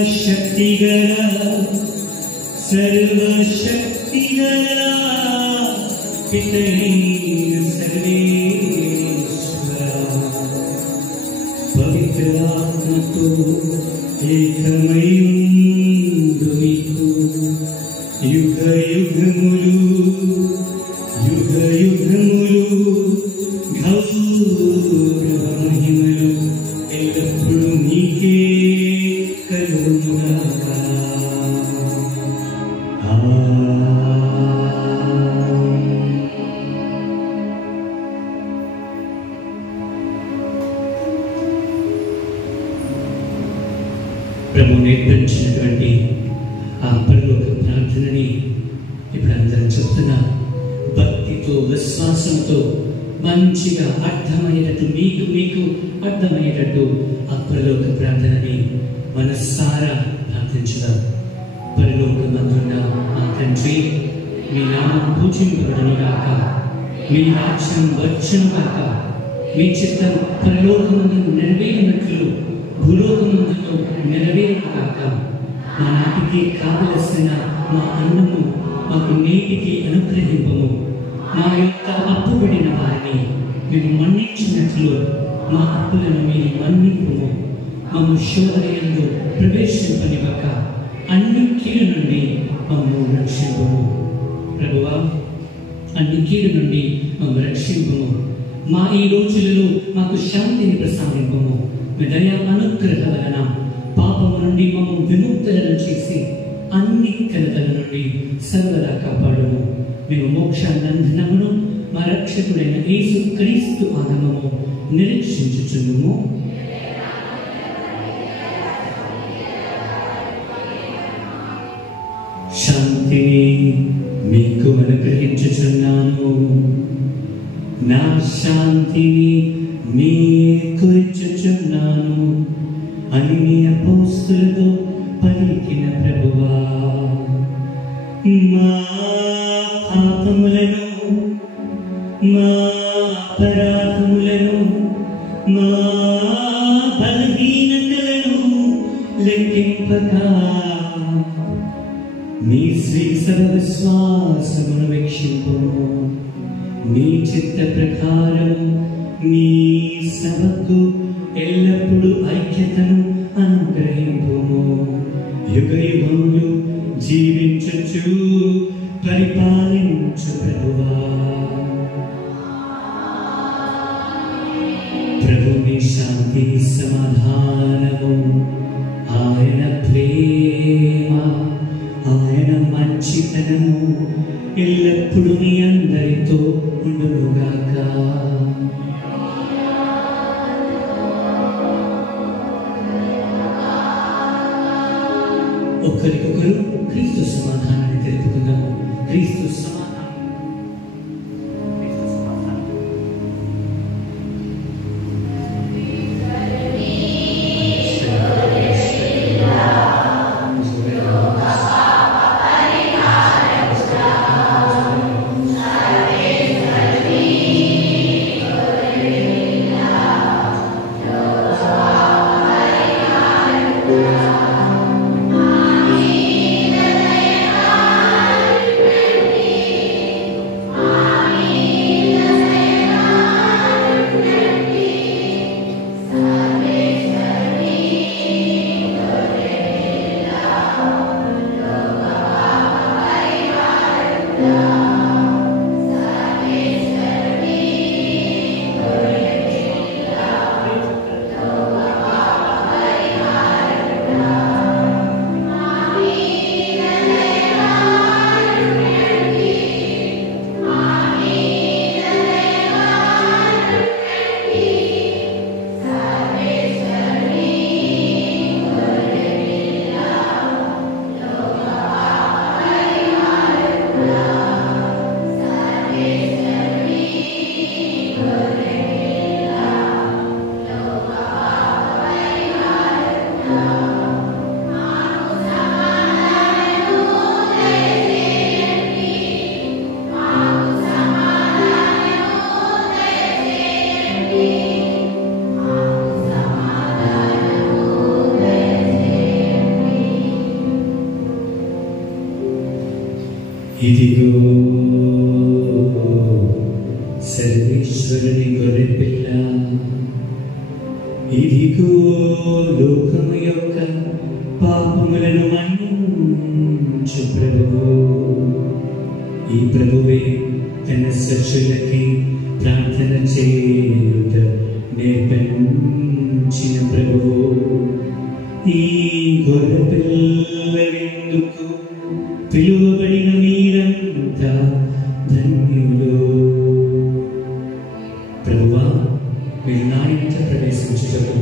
सर्वशक्तिगला पितैः सर्वेश्वरा पवित्र आत्मतो एकमयुंडु मीकु युग युगमुलु गौरव महिमलु एल्लप्पुडु नीके कलुगाक. ప్రభు నేర్పించినటువంటి ఆ పరలోక ప్రార్థనని ఇప్పుడు అందరూ చెప్తున్నా. భక్తితో, విశ్వాసంతో మంచిగా అర్థమయ్యేటట్టు, మీకు అర్థమయ్యేటట్టు ఆ పరలోక ప్రార్థనని మనసారా ప్రార్థించుదాం. పరలోకమందున్న మా తండ్రి, మీ నామం పూజింపబడును గాక, మీ రాజ్యం వచ్చును గాక, మీ చిత్తం పరలోకమందు నెరవేరినట్లు భూలోకమందు నెరవేరును గాక. మా నాటికి కావలసిన మా అన్నము మాకు నేటికి అనుగ్రహింపము. మా యొక్క అప్పుబడిన వారిని మేము మన్నించినట్లు మా అప్పులను మీరు మన్నింపుము. మమ్ము శోధనయందు ప్రవేశింపనివ్వక అన్ని కీడు నుండి మమ్మల్ని రక్షింపము. ప్రభువా, అన్ని కీడు నుండి మమ్మల్ని రక్షింపము. మా ఈ రోజులలో మాకు శాంతిని ప్రసాదింపము. మీ దయా అనుగ్రహ వలన పాపము నుండి మమ్మల్ని విముక్తులను చేసి అన్ని కలతల నుండి సర్వదా కాపాడము. మేము మోక్షానందనమును మా రక్షకుడైన యేసు క్రీస్తు ఆనందము నిరీక్షించుచున్నాము. శాంతిని మీకు అనుగ్రహించుచున్నాను, నా శాంతిని మీకు ఇచ్చుచున్నాను అని నీ అపోస్తలులతో పలికిన ప్రభువా, మా పాపములను, మా అపరాధములను, మా బలహీనతలను లెక్కింపగా నీ శ్రీ సర్వవిశ్వాసమును వీక్షింపుము. నీ చిత్త ప్రకారం నీ సభకు ఎల్లప్పుడూ ఐక్యతను అనుగ్రహింపుము. యుగ యుగములు జీవించుచు పరిపాలించు ప్రభువా. ప్రభుని శాంతి సమాధానము, ఆయన ప్రేమ, ఆయన మంచితనము ఎల్లప్పుడూ నీ అందరితో ఉండుగాక. ఒకరికొకరు క్రీస్తు సమాధానాన్ని తెలుపుకుందాము. క్రీస్తు సమాధానం. ఇదిగో సర్వేశ్వరుని గొర్రెపిల్ల, ఇదిగో లోకము యొక్క పాపములను మన్నించు ప్రభువు. ఈ ప్రభువే తన శిష్యులకి ప్రార్థన చేయుట నేర్పించిన ప్రభువు. ఈ గొర్రెపిల్లవెందుకు పిలువబడిన మీరంతా ధన్యులు. ప్రభువా, మీరు నా ఇంట ప్రవేశించుటకు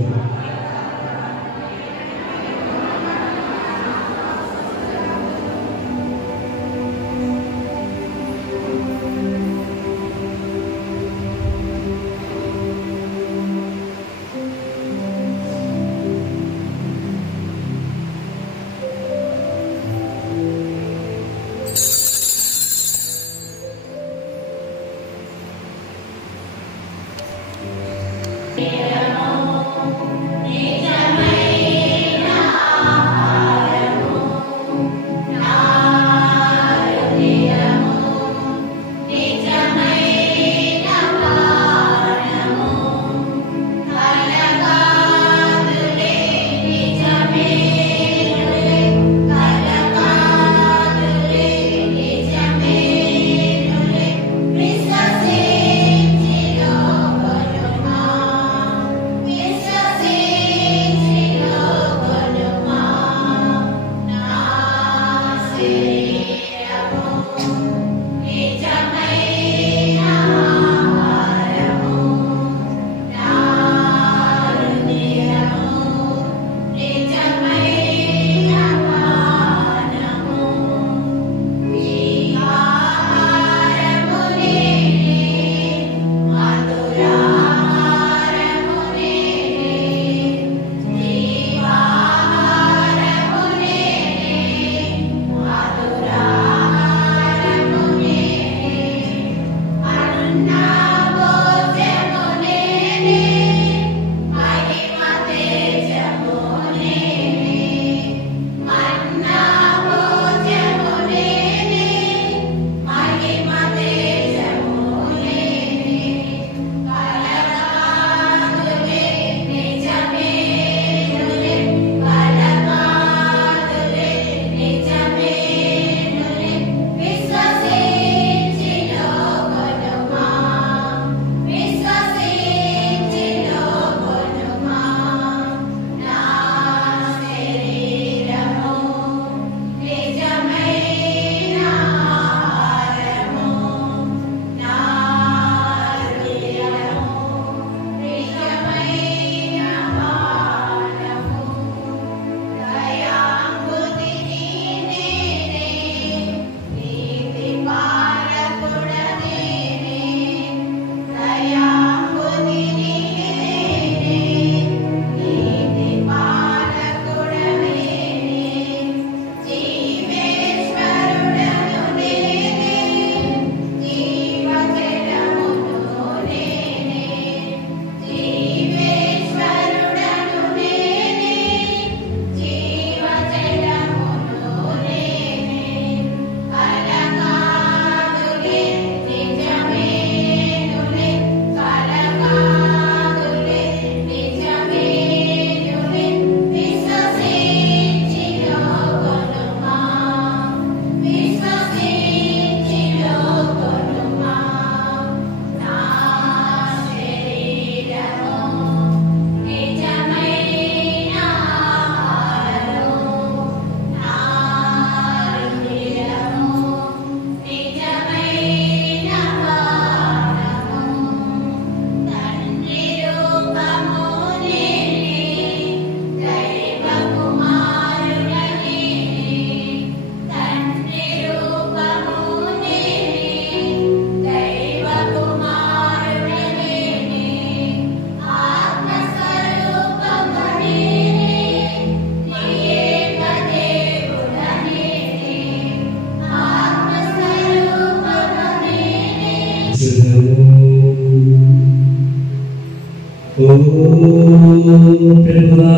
ప్రభువా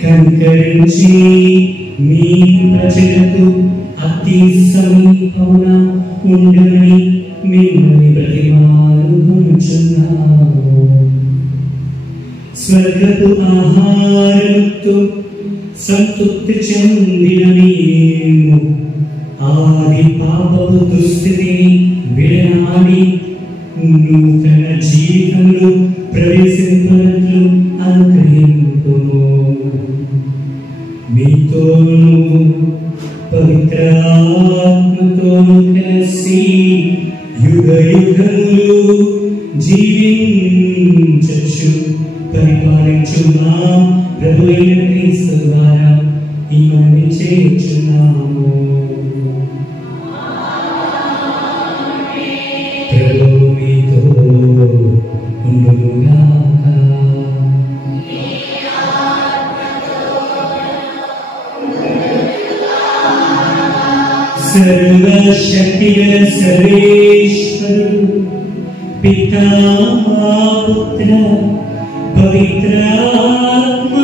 కనికరించి మీ ప్రజలకు అత్యంత అతి సమీపమున ఉండని మిమ్మల్ని బ్రతిమాలుకొనుచున్నాము. స్వర్గపు ఆహారముతో సంతృప్తి చెందిన మేము ఆది పాపపు దుస్థితిని విడనాడి నూతన జీవితంలో ప్రవేశింపనట్లు అనుగ్రహింపుము. మీతోను పవిత్రాత్మతోను కలిసి యుగ యుగములు జీవించచ్చు పరిపాలించున్నా ప్రభువైన క్రీస్తు ద్వారా ఈ మనవి చేయుచున్నాము. ప్రభువు మీతో ఉండుగాక. సర్వశక్తిగల సర్వేశ్వరుడు పితా పుత్ర పవిత్రాత్మ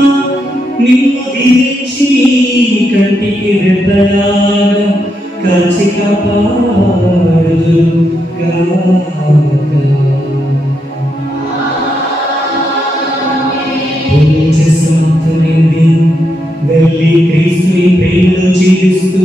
నిన్ను దీవించి కంటికి రెప్పలాగా కాచి కాపాడుదుగాక. పూజ సమాప్తమైంది. వెళ్ళి క్రీస్తుని ప్రేమలో జీవిస్తూ